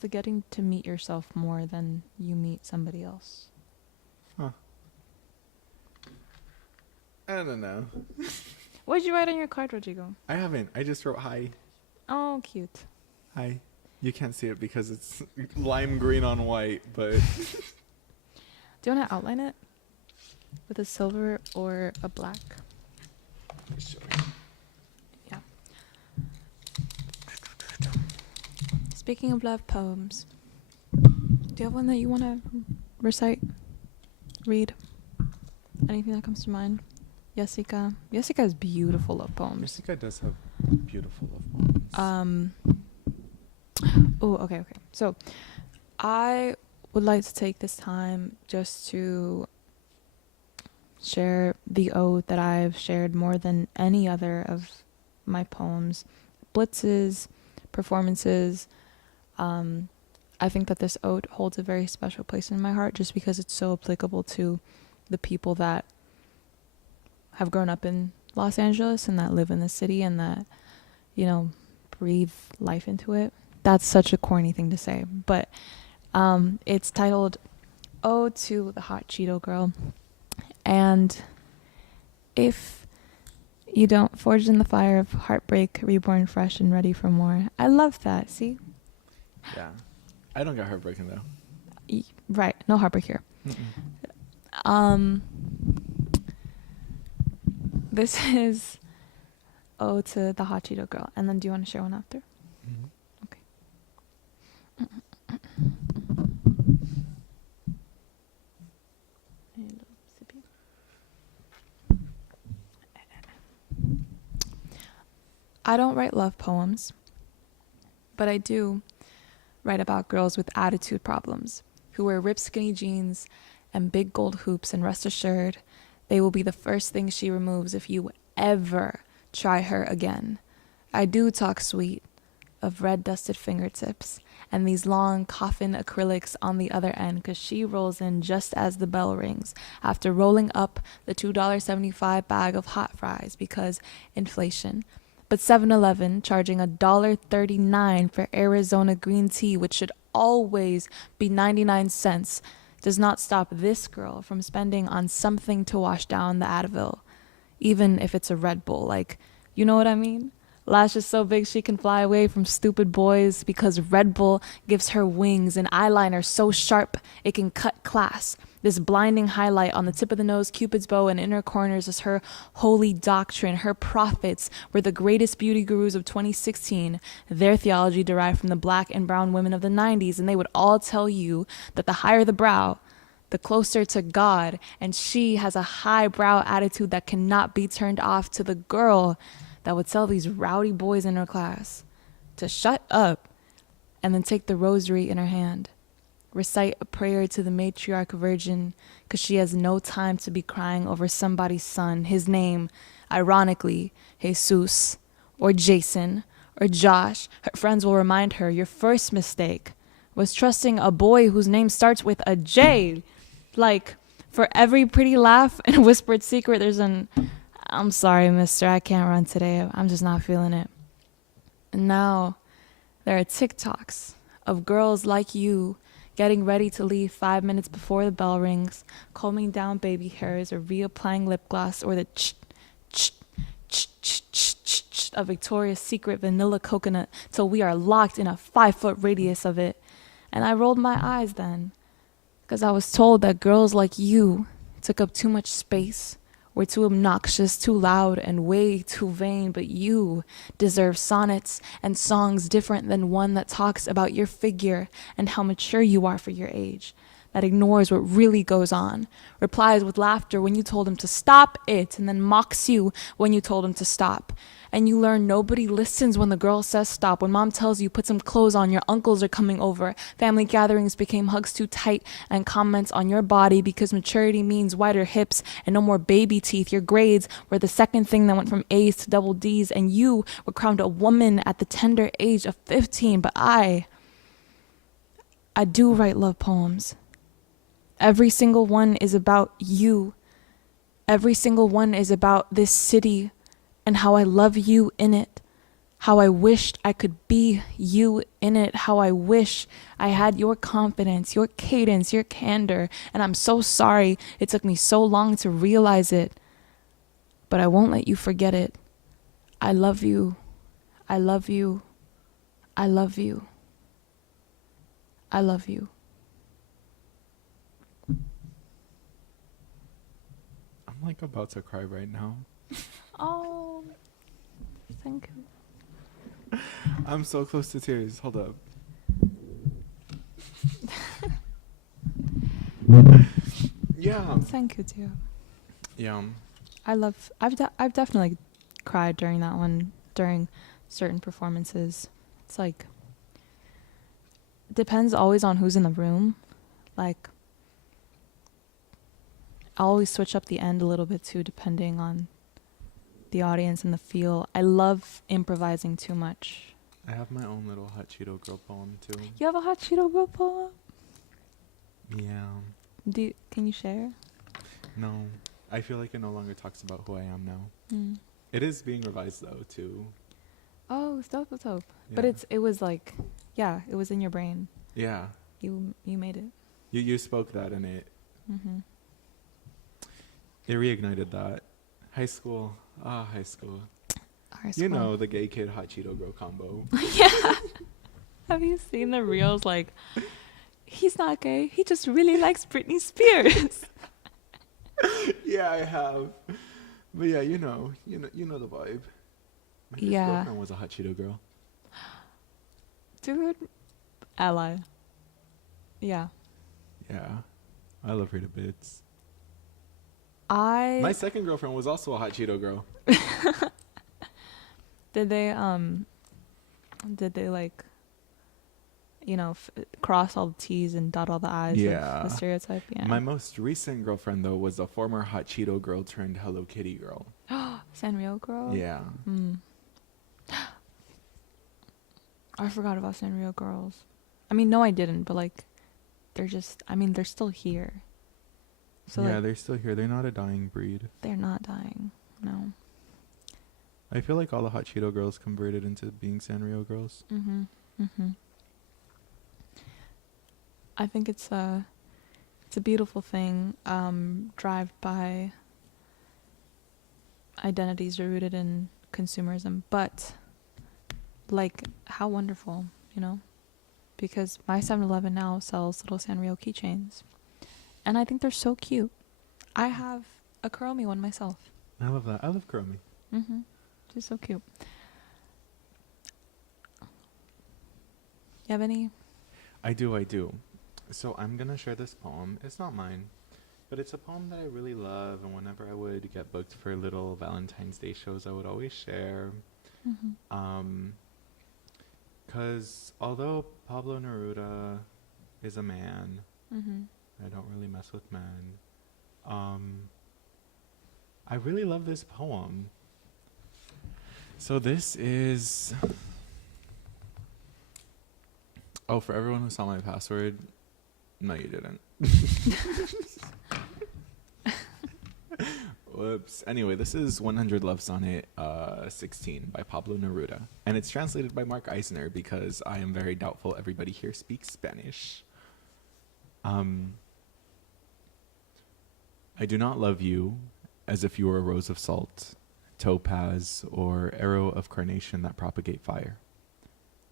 the getting to meet yourself more than you meet somebody else. Huh. I don't know. What did you write on your card, Rodrigo? I haven't. I just wrote hi. Oh, cute. Hi. You can't see it because it's lime green on white, but... Do you want to outline it with a silver or a black? Sure. Yeah. Speaking of love poems, do you have one that you want to recite, read? Anything that comes to mind? Jessica has beautiful love poems. Jessica does have beautiful love poems. Oh, okay. So, I would like to take this time just to share the ode that I've shared more than any other of my poems, blitzes, performances. I think that this ode holds a very special place in my heart just because it's so applicable to the people that have grown up in Los Angeles and that live in the city and that, breathe life into it. That's such a corny thing to say, but it's titled Ode to the Hot Cheeto Girl. And if you don't forge in the fire of heartbreak, reborn fresh and ready for more. I love that. See? Yeah. I don't get heartbroken though. Right. No heartbreak here. Mm-mm. This is Ode to the Hot Cheeto Girl. And then do you want to share one after? Mm-hmm. I don't write love poems, but I do write about girls with attitude problems who wear ripped skinny jeans and big gold hoops, and rest assured, they will be the first thing she removes if you ever try her again. I do talk sweet of red dusted fingertips and these long coffin acrylics on the other end, because she rolls in just as the bell rings after rolling up the $2.75 bag of hot fries because inflation. But 7-Eleven charging $1.39 for Arizona green tea, which should always be 99 cents, does not stop this girl from spending on something to wash down the Advil, even if it's a Red Bull. Like, you know what I mean? Lashes so big she can fly away from stupid boys because Red Bull gives her wings, and eyeliner so sharp it can cut class. This blinding highlight on the tip of the nose, Cupid's bow, and inner corners is her holy doctrine. Her prophets were the greatest beauty gurus of 2016. Their theology derived from the black and brown women of the 90s, and they would all tell you that the higher the brow, the closer to God, and she has a highbrow attitude that cannot be turned off, to the girl that would tell these rowdy boys in her class to shut up and then take the rosary in her hand, recite a prayer to the matriarch virgin, because she has no time to be crying over somebody's son, his name, ironically, Jesus, or Jason, or Josh. Her friends will remind her, your first mistake was trusting a boy whose name starts with a J. Like, for every pretty laugh and whispered secret, there's an, I'm sorry, mister, I can't run today. I'm just not feeling it. And now there are TikToks of girls like you getting ready to leave 5 minutes before the bell rings, combing down baby hairs or reapplying lip gloss, or the of Victoria's Secret vanilla coconut till we are locked in a 5-foot radius of it. And I rolled my eyes then, because I was told that girls like you took up too much space, were too obnoxious, too loud, and way too vain. But you deserve sonnets and songs different than one that talks about your figure and how mature you are for your age, that ignores what really goes on, replies with laughter when you told him to stop it, and then mocks you when you told him to stop. And you learn nobody listens when the girl says stop. When mom tells you put some clothes on, your uncles are coming over. Family gatherings became hugs too tight and comments on your body because maturity means wider hips and no more baby teeth. Your grades were the second thing that went from A's to double D's, and you were crowned a woman at the tender age of 15. But I do write love poems. Every single one is about you. Every single one is about this city and how I love you in it, how I wished I could be you in it, how I wish I had your confidence, your cadence, your candor, and I'm so sorry it took me so long to realize it, but I won't let you forget it. I love you. I love you. I love you. I love you. I'm like about to cry right now. Oh, thank you. I'm so close to tears. Hold up. Yeah. Thank you, too. Yeah. I've definitely cried during that one, during certain performances. It's like, depends always on who's in the room. Like, I'll always switch up the end a little bit too, depending on the audience and the feel. I love improvising too much. I have my own little Hot Cheeto Girl poem too. You have a Hot Cheeto Girl poem? Yeah. Can you share? No. I feel like it no longer talks about who I am now. Mm. It is being revised though too. Oh, it's dope. Yeah. But it was like, yeah, it was in your brain. Yeah. You made it. You spoke that and it Mm-hmm. it reignited that. High school. High school. Our You school. know, the gay kid Hot Cheeto Girl combo. Yeah. Have you seen the reels? Like, he's not gay. He just really likes Britney Spears. Yeah, I have. But yeah, you know the vibe. My first girlfriend was a Hot Cheeto Girl. Dude, ally. Yeah. Yeah. I love her to bits. My second girlfriend was also a Hot Cheeto Girl. Did they like, cross all the T's and dot all the I's of Yeah. the stereotype? Yeah. My most recent girlfriend, though, was a former Hot Cheeto girl turned Hello Kitty girl. Sanrio girl? Yeah. I forgot about Sanrio girls. I mean, no, I didn't, but like, they're still here. So yeah, like, they're still here. They're not a dying breed. they're not dying. No. I feel like all the Hot Cheeto girls converted into being Sanrio girls. I think it's a beautiful thing, driven by identities rooted in consumerism, but like, how wonderful, because my 7-Eleven now sells little Sanrio keychains, and I think they're so cute. I have a Kuromi one myself. I love that. I love Kuromi. She's so cute. You have any? I do. So I'm going to share this poem. It's not mine, but it's a poem that I really love, and whenever I would get booked for little Valentine's Day shows, I would always share. Because although Pablo Neruda is a man, I don't really mess with men. I really love this poem. So this is... Oh, for everyone who saw my password, no, you didn't. Whoops. Anyway, this is 100 Love Sonnet 16 by Pablo Neruda. And it's translated by Mark Eisner because I am very doubtful everybody here speaks Spanish. I do not love you as if you were a rose of salt, topaz, or arrow of carnation that propagate fire.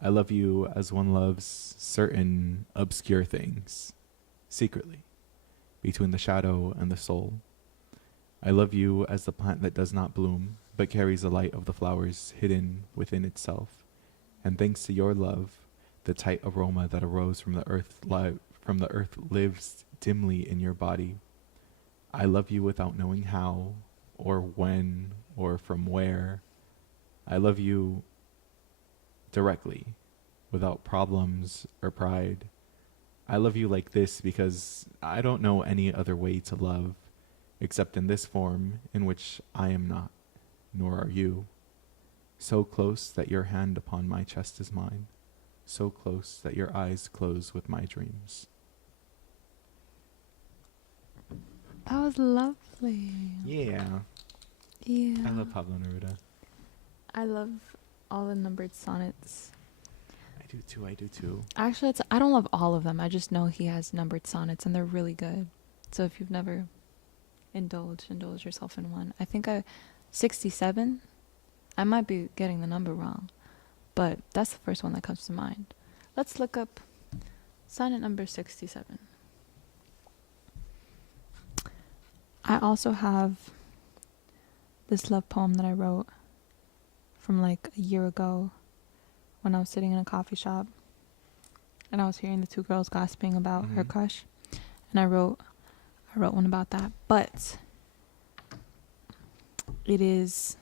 I love you as one loves certain obscure things, secretly, between the shadow and the soul. I love you as the plant that does not bloom, but carries the light of the flowers hidden within itself. And thanks to your love, the tight aroma that arose from the earth lives dimly in your body. I love you without knowing how, or when, or from where. I love you directly, without problems or pride. I love you like this because I don't know any other way to love, except in this form in which I am not, nor are you. So close that your hand upon my chest is mine, so close that your eyes close with my dreams. That was lovely. Yeah. I love Pablo Neruda. I love all the numbered sonnets. I do too. Actually, I don't love all of them. I just know he has numbered sonnets, and they're really good. So if you've never indulge yourself in one. I think 67. I might be getting the number wrong, but that's the first one that comes to mind. Let's look up sonnet number 67. I also have this love poem that I wrote from like a year ago when I was sitting in a coffee shop and I was hearing the two girls gossiping about her crush, and I wrote one about that, but it is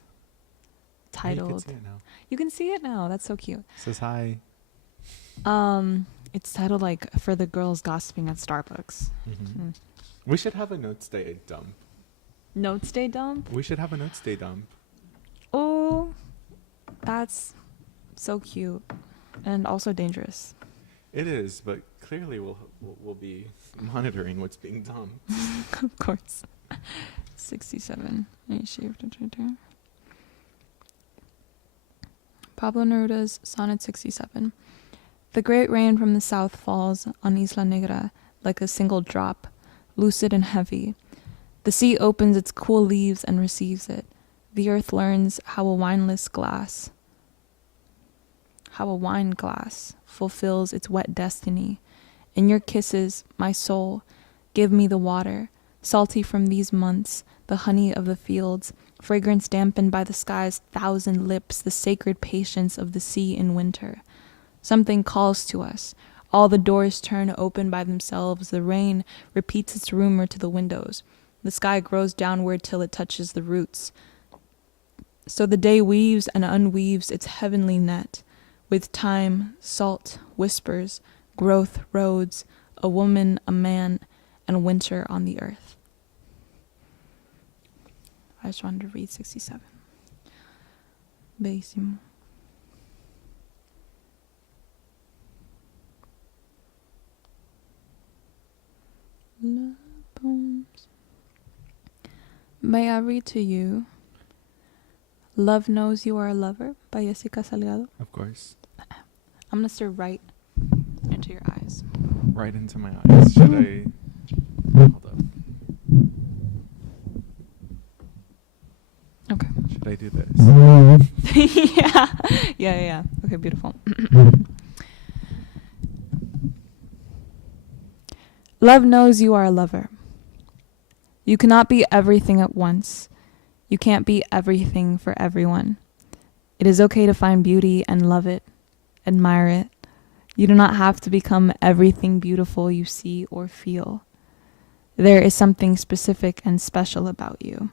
titled... You can see it now. That's so cute. It says hi. It's titled like For the Girls Gossiping at Starbucks. We should have a notes day dump. Notes day dump? We should have a notes day dump. Oh, that's so cute and also dangerous. It is, but clearly we'll be monitoring what's being done. Of course. 67. Pablo Neruda's Sonnet 67. The great rain from the south falls on Isla Negra like a single drop, lucid and heavy. The sea opens its cool leaves and receives it. The earth learns how a wine glass fulfills its wet destiny. In your kisses, my soul, give me the water, salty from these months, the honey of the fields, fragrance dampened by the sky's 1,000 lips, the sacred patience of the sea in winter. Something calls to us. All the doors turn open by themselves. The rain repeats its rumor to the windows. The sky grows downward till it touches the roots. So the day weaves and unweaves its heavenly net, with time, salt, whispers, growth, roads, a woman, a man, and winter on the earth. I just wanted to read 67. Bellissimo. Love poems. May I read to you Love Knows You Are a Lover by Jessica Salgado? Of course. I'm going to stare right into your eyes. Right into my eyes. Should I? Hold up. Okay. Should I do this? Yeah. Okay, beautiful. Love knows you are a lover. You cannot be everything at once. You can't be everything for everyone. It is okay to find beauty and love it, admire it. You do not have to become everything beautiful you see or feel. There is something specific and special about you.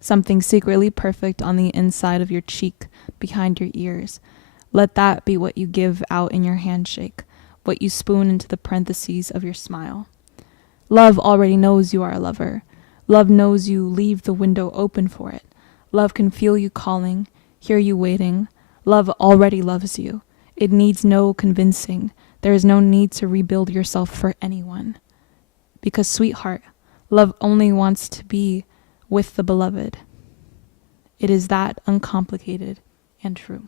Something secretly perfect on the inside of your cheek, behind your ears. Let that be what you give out in your handshake, what you spoon into the parentheses of your smile. Love already knows you are a lover. Love knows you leave the window open for it. Love can feel you calling, hear you waiting. Love already loves you. It needs no convincing. There is no need to rebuild yourself for anyone. Because, sweetheart, love only wants to be with the beloved. It is that uncomplicated and true.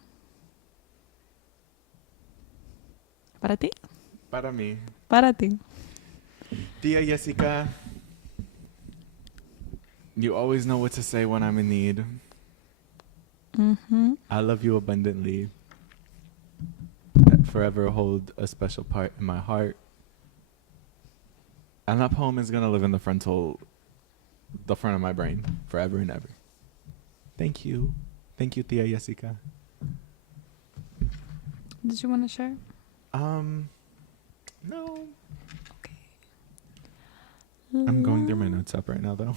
Para ti? Para mí. Para ti. Tia Jessica, you always know what to say when I'm in need. Mm-hmm. I love you abundantly. Forever hold a special part in my heart. And that poem is going to live in the front of my brain forever and ever. Thank you. Thank you, Tia Jessica. Did you want to share? No. Okay. I'm going through my notes app right now, though.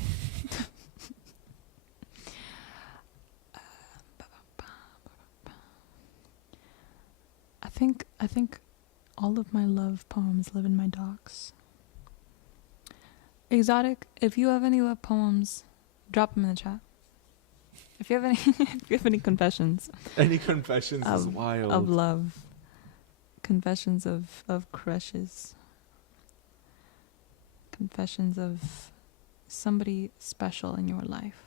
I think all of my love poems live in my docs. Exotic, if you have any love poems, drop them in the chat. If you have any confessions. Any confessions is wild. Of love. Confessions of crushes. Confessions of somebody special in your life.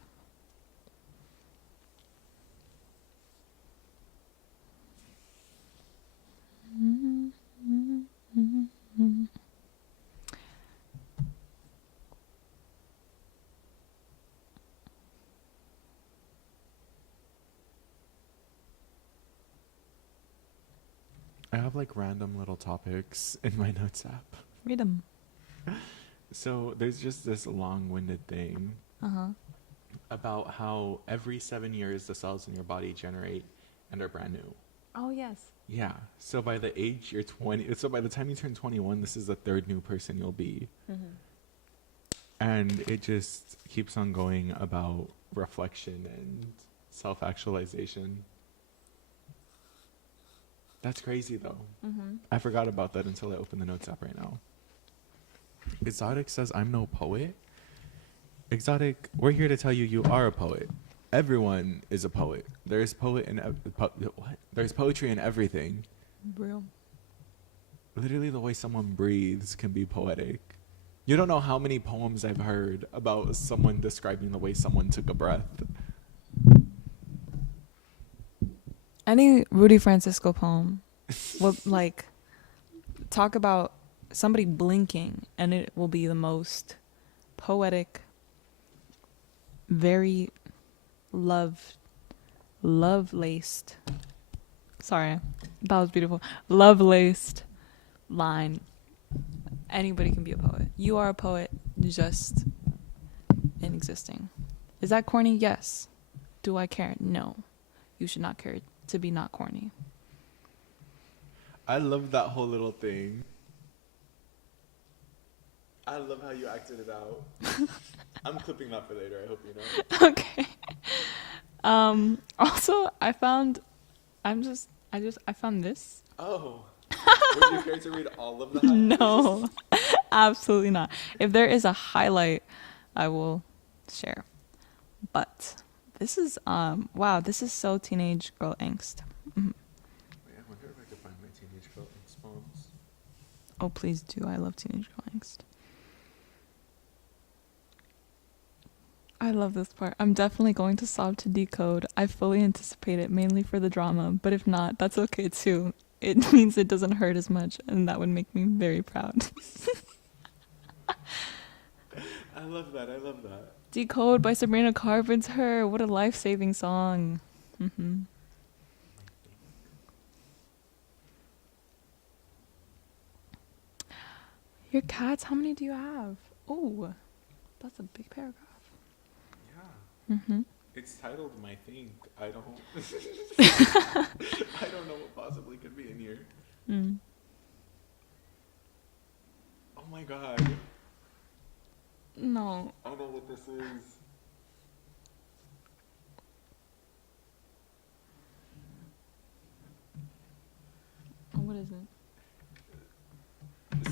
I have like random little topics in my notes app. Read them. So there's just this long-winded thing about how every 7 years the cells in your body generate and are brand new. Oh, yes. Yeah. So by the age you're 20, so by the time you turn 21, this is the third new person you'll be. Mm-hmm. And it just keeps on going about reflection and self-actualization. That's crazy, though. Mm-hmm. I forgot about that until I opened the notes app right now. Exotic says, I'm no poet. Exotic, we're here to tell you you are a poet. Everyone is a poet. There's There's poetry in everything. Real. Literally, the way someone breathes can be poetic. You don't know how many poems I've heard about someone describing the way someone took a breath. Any Rudy Francisco poem will talk about somebody blinking, and it will be the most poetic, very love-laced. Sorry, that was beautiful. Love-laced line. Anybody can be a poet. You are a poet just in existing. Is that corny? Yes. Do I care? No. You should not care to be not corny. I love that whole little thing. I love how you acted it out. I'm clipping that for later, I hope you know. Okay. Also, I found this. Oh. Would you care to read all of the highlights? No, absolutely not. If there is a highlight, I will share. But this is wow, this is so teenage girl angst. Mhm. Wait, I wonder if I could find my teenage girl angst poems. Oh, please do. I love teenage girl angst. I love this part. I'm definitely going to sob to decode. I fully anticipate it, mainly for the drama, but if not, that's okay too. It means it doesn't hurt as much, and that would make me very proud. I love that. I love that. Decode by Sabrina Carpenter. What a life-saving song. Mm-hmm. Your cats, how many do you have? Oh, that's a big paragraph. Yeah. Mm-hmm. It's titled My Think. I don't I don't know what possibly could be in here. Mm. Oh my god. No. I don't know what this is. What is it?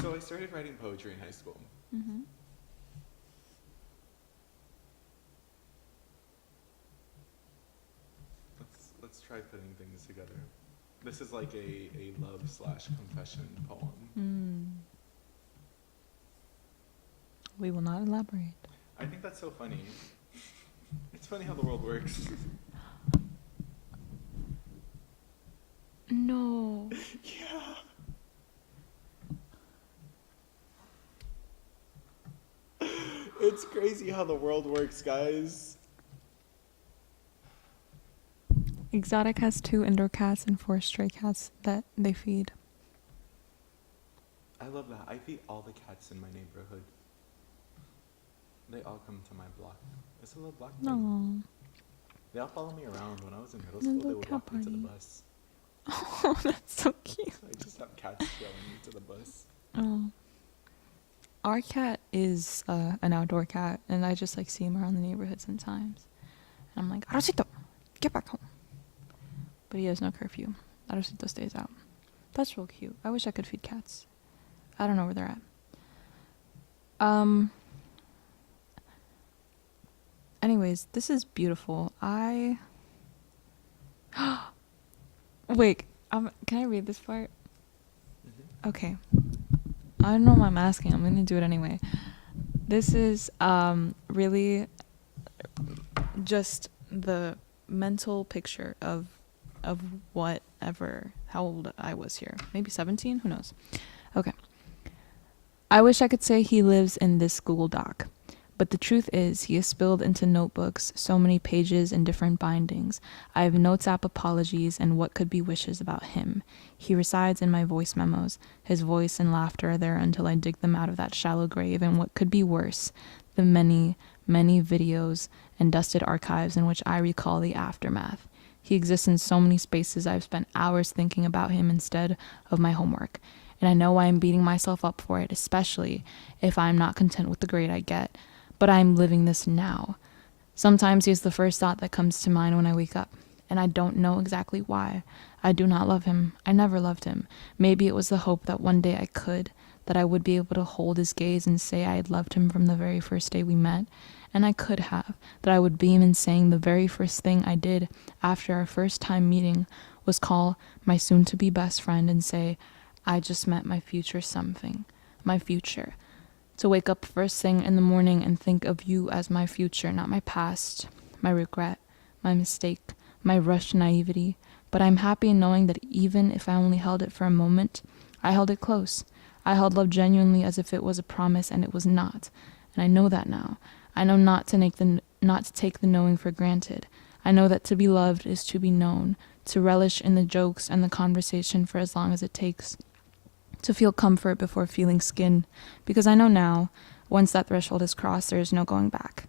So I started writing poetry in high school. Mm-hmm. Let's try putting things together. This is like a love/confession poem. Mm. We will not elaborate. I think that's so funny. It's funny how the world works. No. Yeah. It's crazy how the world works, guys. Exotic has 2 indoor cats and 4 stray cats that they feed. I love that. I feed all the cats in my neighborhood. They all come to my block. It's a little block party. No. They all follow me around. When I was in middle A school, little they would cat walk me to the party. bus. Oh, that's so cute. So I just have cats trailing me to the bus. Oh. Our cat is an outdoor cat, and I just like see him around the neighborhood sometimes. And I'm like, Arosito, get back home. But he has no curfew. Arosito stays out. That's real cute. I wish I could feed cats. I don't know where they're at. Anyways, this is beautiful. Wait, can I read this part? Mm-hmm. Okay. I don't know why I'm asking. I'm going to do it anyway. This is really just the mental picture of how old I was here. Maybe 17? Who knows? Okay. I wish I could say he lives in this Google Doc. But the truth is, he has spilled into notebooks, so many pages and different bindings. I have notes app apologies and what could be wishes about him. He resides in my voice memos. His voice and laughter are there until I dig them out of that shallow grave, and what could be worse, the many, many videos and dusted archives in which I recall the aftermath. He exists in so many spaces I've spent hours thinking about him instead of my homework. And I know I am beating myself up for it, especially if I am not content with the grade I get. But I am living this now. Sometimes he is the first thought that comes to mind when I wake up, and I don't know exactly why. I do not love him. I never loved him. Maybe it was the hope that one day I could, that I would be able to hold his gaze and say I had loved him from the very first day we met. And I could have, that I would beam in saying the very first thing I did after our first time meeting was call my soon-to-be best friend and say, I just met my future something. My future. To wake up first thing in the morning and think of you as my future, not my past, my regret, my mistake, my rushed naivety. But I'm happy in knowing that even if I only held it for a moment, I held it close. I held love genuinely as if it was a promise, and it was not. And I know that now. I know not to take the knowing for granted. I know that to be loved is to be known, to relish in the jokes and the conversation for as long as it takes. To feel comfort before feeling skin, because I know now, once that threshold is crossed, there is no going back.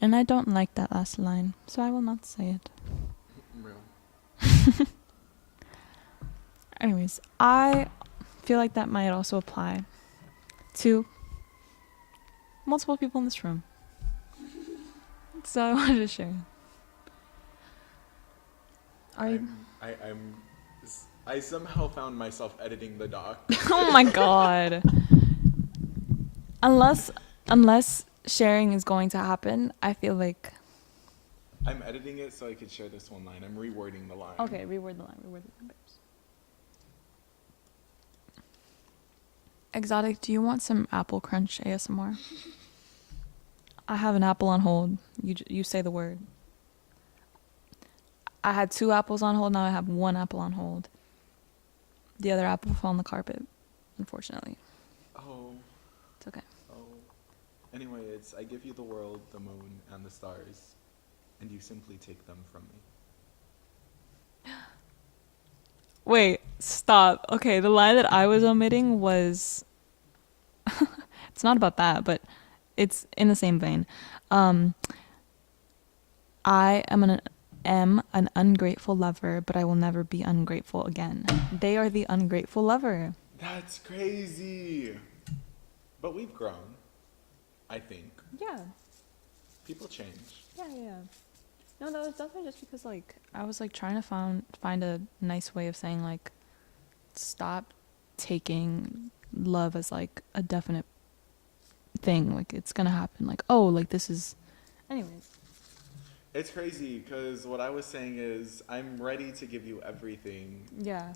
And I don't like that last line, so I will not say it. Real. Anyways, I feel like that might also apply to multiple people in this room. So I wanted to share. Are you? I somehow found myself editing the doc. Oh my god. Unless sharing is going to happen, I feel like. I'm editing it so I could share this one line. I'm rewording the line. Okay, reword the line. Reword the line. Exotic, do you want some apple crunch ASMR? I have an apple on hold. You say the word. I had 2 apples on hold. Now I have 1 apple on hold. The other apple fell on the carpet, unfortunately. Oh. It's okay. Oh. Anyway, it's I give you the world, the moon, and the stars, and you simply take them from me. Wait, stop. Okay, the line that I was omitting was it's not about that, but it's in the same vein. I am an ungrateful lover, but I will never be ungrateful again. They are the ungrateful lover. That's crazy. But we've grown, I think. Yeah. People change. Yeah. No, that was definitely just because like I was like trying to find a nice way of saying like stop taking love as like a definite thing. Like it's gonna happen. Like oh, like this is. Anyways. It's crazy because what I was saying is I'm ready to give you everything. Yeah.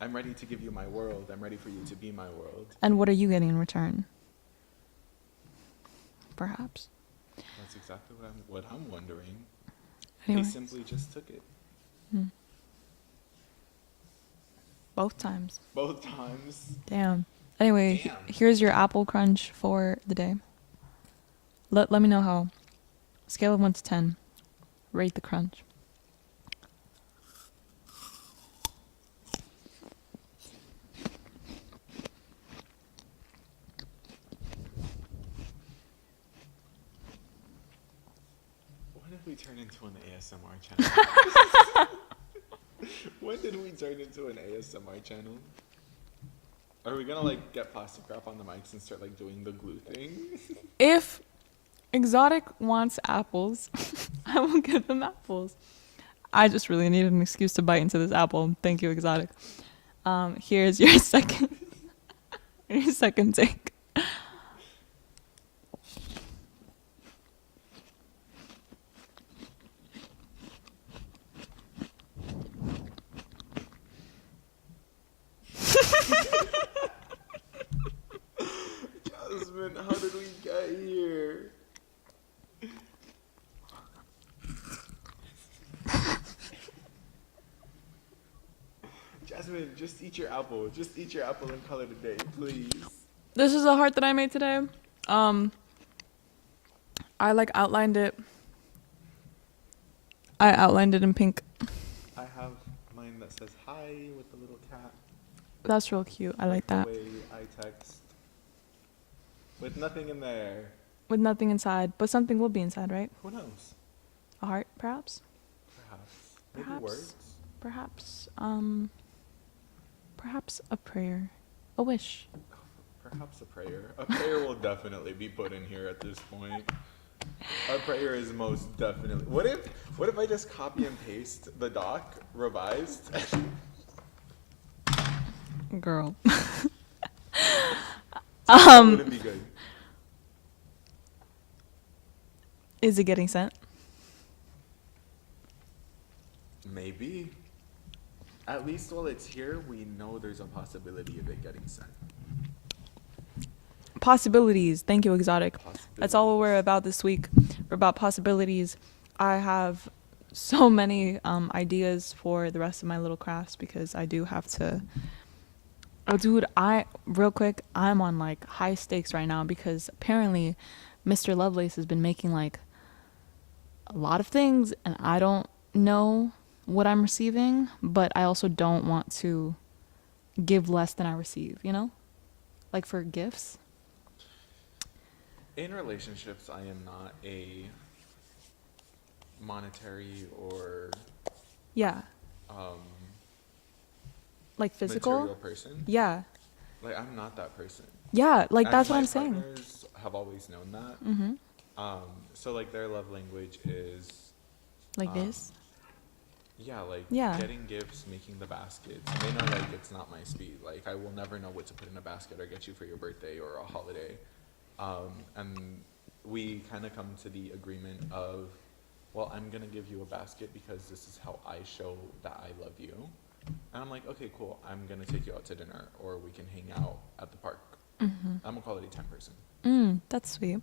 I'm ready to give you my world. I'm ready for you to be my world. And what are you getting in return? Perhaps. That's exactly what I'm wondering. Anyway. He simply just took it. Both times. Both times. Damn. Anyway, Damn. Here's your apple crunch for the day. Let me know how. Scale of 1 to 10. Rate the crunch. When did we turn into an ASMR channel? When did we turn into an ASMR channel? Are we gonna like get plastic wrap on the mics and start like doing the glue thing? If Exotic wants apples, I will give them apples. I just really needed an excuse to bite into this apple. Thank you, Exotic. Here's your second take. Jasmine, how did we get here? Jasmine, just eat your apple. Just eat your apple and call it a day, please. This is a heart that I made today. I like outlined it. I outlined it in pink. I have mine that says hi with the little cat. That's real cute. I like that. The way I text. With nothing in there. With nothing inside, but something will be inside, right? Who knows? A heart, perhaps? Perhaps. Maybe Perhaps. words? Perhaps a prayer. A wish. Perhaps a prayer. A prayer will definitely be put in here at this point. A prayer is most definitely. What if I just copy and paste the doc revised? Girl. Would it be good? Is it getting sent? Maybe. At least while it's here, we know there's a possibility of it getting sent. Possibilities. Thank you, Exotic. That's all we're about this week. We're about possibilities. I have so many ideas for the rest of my little crafts because I do have to. Oh, dude, real quick, I'm on like high stakes right now because apparently Mr. Lovelace has been making like a lot of things and I don't know what I'm receiving, but I also don't want to give less than I receive, you know? Like for gifts. In relationships, I am not a monetary or Yeah. Like physical? material person. Yeah. Like I'm not that person. Yeah, like And that's what my I'm saying. partners have always known that. Mm-hmm. So like their love language is Like um, this? yeah, like Yeah. getting gifts, making the baskets. And they know like it's not my speed. Like I will never know what to put in a basket or get you for your birthday or a holiday. And we kind of come to the agreement of, well, I'm gonna give you a basket because this is how I show that I love you. And I'm like, okay, cool. I'm gonna take you out to dinner, or we can hang out at the park. Mm-hmm. I'm a quality time person. That's sweet.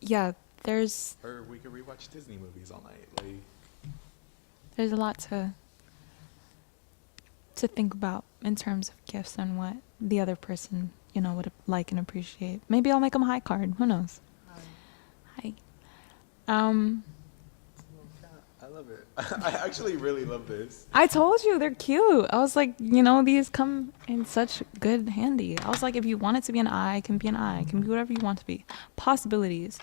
Yeah, there's Or we could rewatch Disney movies all night. there's a lot to think about in terms of gifts and what the other person, would like and appreciate. Maybe I'll make them a high card. Who knows? Hi. I love it. I actually really love this. I told you they're cute. I was like, these come in such good handy. I was like, if you want it to be an eye, it can be an eye. It can be whatever you want to be. Possibilities.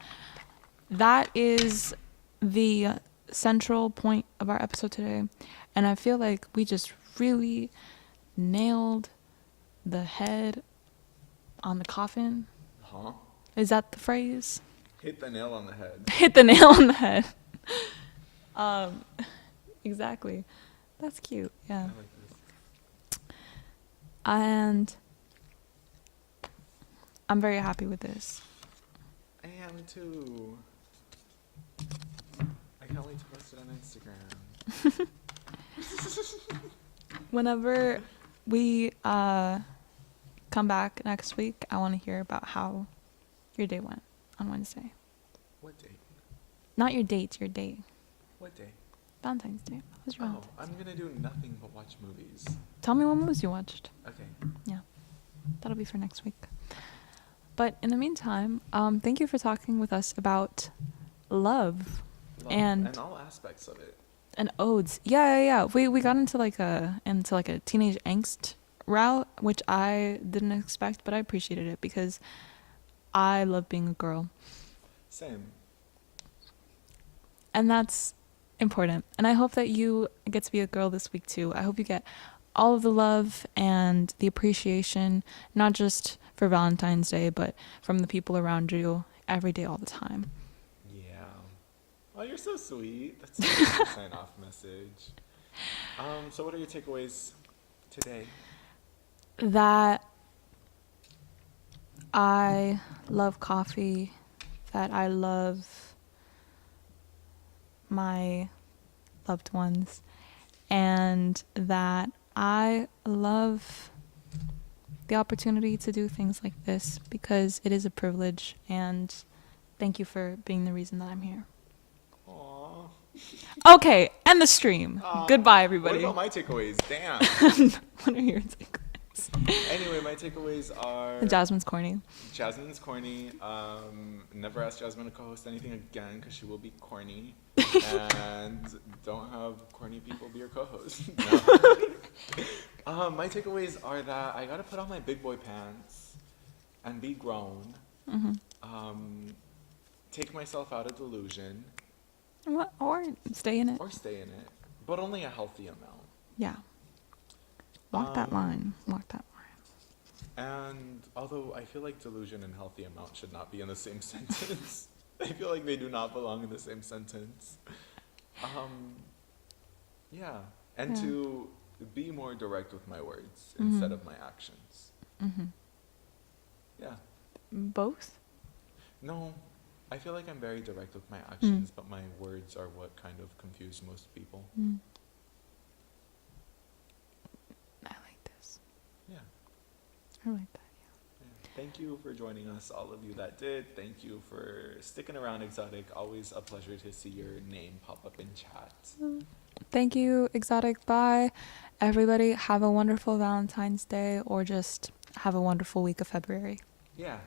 That is the central point of our episode today. And I feel like we just really nailed the head on the coffin. Huh? Is that the phrase? Hit the nail on the head. Hit the nail on the head. Exactly. That's cute. I Yeah. like this. And I'm very happy with this. I am too. I can't wait to post it on Instagram. Whenever we come back next week, I want to hear about how your day went on Wednesday. What day? Not your date, your day. What day? Valentine's Day. How was your Oh, Valentine's I'm Day? gonna do nothing but watch movies. Tell me what movies you watched. Okay. That'll be for next week. But in the meantime, thank you for talking with us about love Love And- all aspects of it. and odes. Yeah. We got into like a teenage angst route, which I didn't expect, but I appreciated it because I love being a girl. Same. And that's important. And I hope that you get to be a girl this week too. I hope you get all of the love and the appreciation, not just for Valentine's Day, but from the people around you every day, all the time. Yeah. Oh, you're so sweet. That's a good sign-off message. So what are your takeaways today? That I love coffee, that I love my loved ones, and that I love the opportunity to do things like this because it is a privilege, and thank you for being the reason that I'm here. Aww. Okay, end the stream. Aw. Goodbye, everybody. What about my takeaways? Damn. What are your takeaways? Anyway, my takeaways are... Jasmine's corny. Jasmine's corny. Never ask Jasmine to co-host anything again because she will be corny. And don't have corny people be your co-host. No. My takeaways are that I gotta put on my big boy pants and be grown. Mm-hmm. Take myself out of delusion What? Or stay in it. or stay in it, but only a healthy amount. Yeah. Walk that line. Walk that line. And although I feel like delusion and healthy amount should not be in the same sentence, I feel like they do not belong in the same sentence. Yeah. And Yeah. to be more direct with my words Mhm. instead of my actions. Mm-hmm. Yeah. Both? No, I feel like I'm very direct with my actions, but my words are what kind of confuse most people. Mm. I like this. Yeah. I like that. Yeah. Thank you for joining us, all of you that did. Thank you for sticking around, Exotic. Always a pleasure to see your name pop up in chat. Thank you, Exotic. Bye. Everybody, have a wonderful Valentine's Day or just have a wonderful week of February. Yeah.